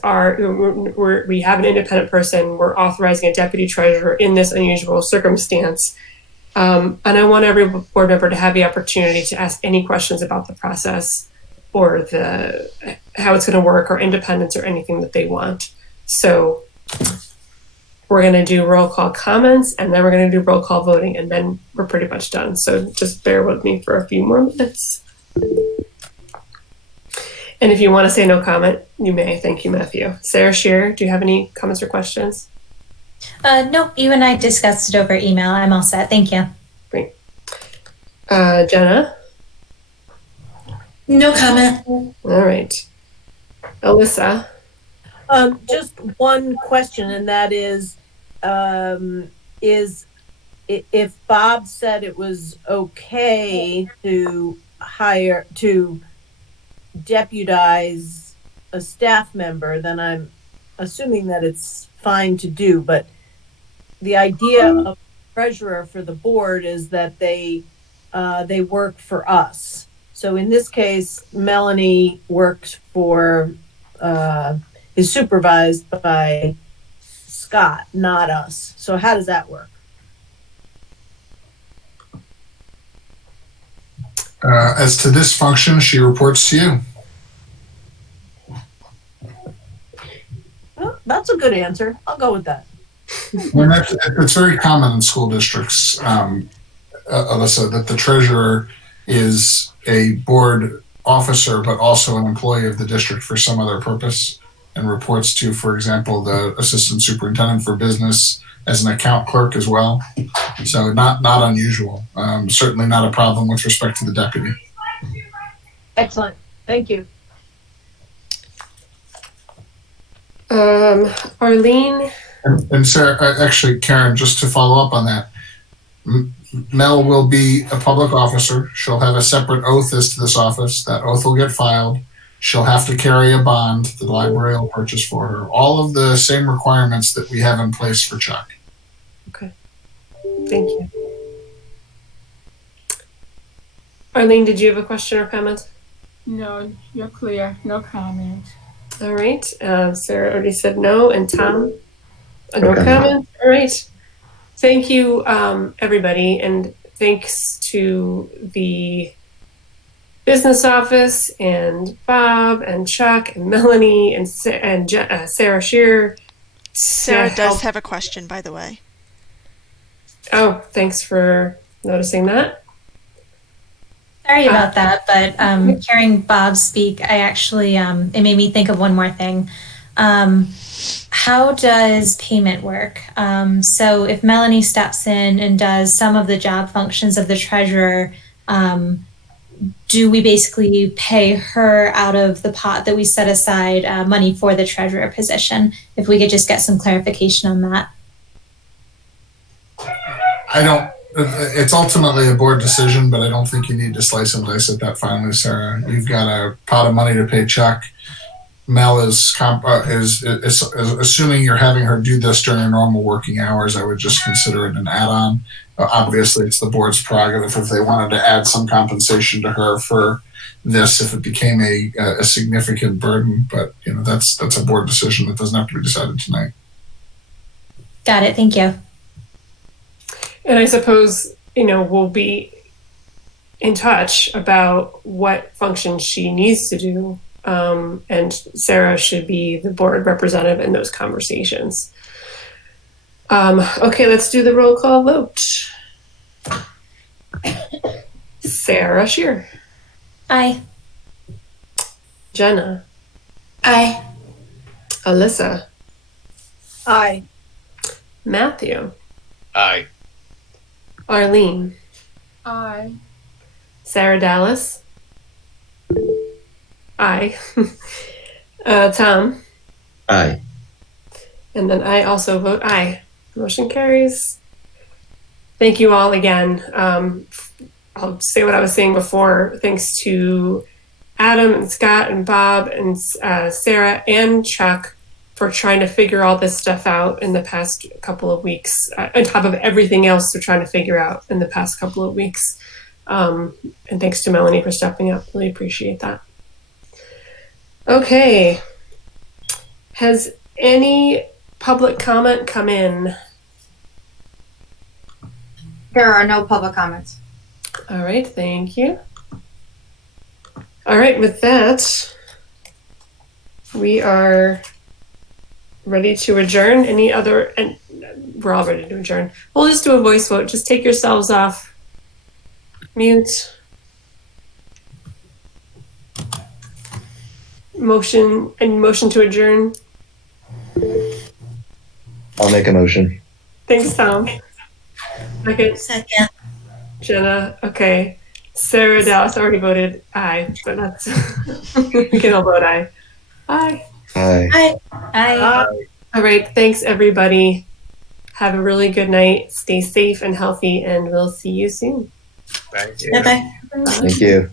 we have an independent person. We're authorizing a deputy treasurer in this unusual circumstance. And I want every board member to have the opportunity to ask any questions about the process or how it's going to work or independence or anything that they want. So we're going to do roll call comments and then we're going to do roll call voting and then we're pretty much done. So just bear with me for a few more minutes. And if you want to say no comment, you may. Thank you, Matthew. Sarah Shearer, do you have any comments or questions? Nope, you and I discussed it over email. I'm all set. Thank you. Great. Jenna? No comment. All right. Alyssa? Just one question, and that is if Bob said it was okay to deputize a staff member, then I'm assuming that it's fine to do. But the idea of treasurer for the board is that they work for us. So in this case, Melanie works for is supervised by Scott, not us. So how does that work? As to this function, she reports to you. Well, that's a good answer. I'll go with that. And it's very common in school districts, Alyssa, that the treasurer is a board officer, but also an employee of the district for some other purpose, and reports to, for example, the assistant superintendent for business as an account clerk as well. So not unusual. Certainly not a problem with respect to the deputy. Excellent. Thank you. Arlene? And Sarah, actually, Karen, just to follow up on that, Mel will be a public officer. She'll have a separate oath as to this office. That oath will get filed. She'll have to carry a bond the library will purchase for her. All of the same requirements that we have in place for Chuck. Okay. Thank you. Arlene, did you have a question or comment? No, you're clear. No comment. All right. Sarah already said no. And Tom? No Okay. comment? All right. Thank you, everybody. And thanks to the business office and Bob and Chuck and Melanie and Sarah Shearer. Sarah does have a question, by the way. Oh, thanks for noticing that. Sorry about that, but hearing Bob speak, I actually, it made me think of one more thing. How does payment work? So if Melanie steps in and does some of the job functions of the treasurer, do we basically pay her out of the pot that we set aside money for the treasurer position? If we could just get some clarification on that. It's ultimately a board decision, but I don't think you need to slice and dice it that finely, Sarah. You've got a pot of money to pay Chuck. Mel is assuming you're having her do this during her normal working hours. I would just consider it an add-on. Obviously, it's the board's prerogative if they wanted to add some compensation to her for this if it became a significant burden. But that's a board decision that doesn't have to be decided tonight. Got it. Thank you. And I suppose, we'll be in touch about what functions she needs to do. And Sarah should be the board representative in those conversations. Okay, let's do the roll call vote. Sarah Shearer. Aye. Jenna. Aye. Alyssa. Aye. Matthew. Aye. Arlene. Aye. Sarah Dallas. Aye. Tom. Aye. And then I also vote aye. Motion carries. Thank you all again. I'll say what I was saying before. Thanks to Adam and Scott and Bob and Sarah and Chuck for trying to figure all this stuff out in the past couple of weeks, on top of everything else they're trying to figure out in the past couple of weeks. And thanks to Melanie for stepping up. Really appreciate that. Okay. Has any public comment come in? There are no public comments. All right, thank you. All right, with that, we are ready to adjourn. Any other, and we're all ready to adjourn. We'll just do a voice vote. Just take yourselves off mute. Motion to adjourn. I'll make a motion. Thanks, Tom. Second, Second. Jenna. Okay. Sarah Dallas already voted aye, but that's we can all vote aye. Aye. Aye. Aye. All right. Thanks, everybody. Have a really good night. Stay safe and healthy, and we'll see you soon. Thank you. Bye-bye. Thank you.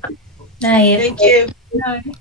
Night. Thank you. Good night.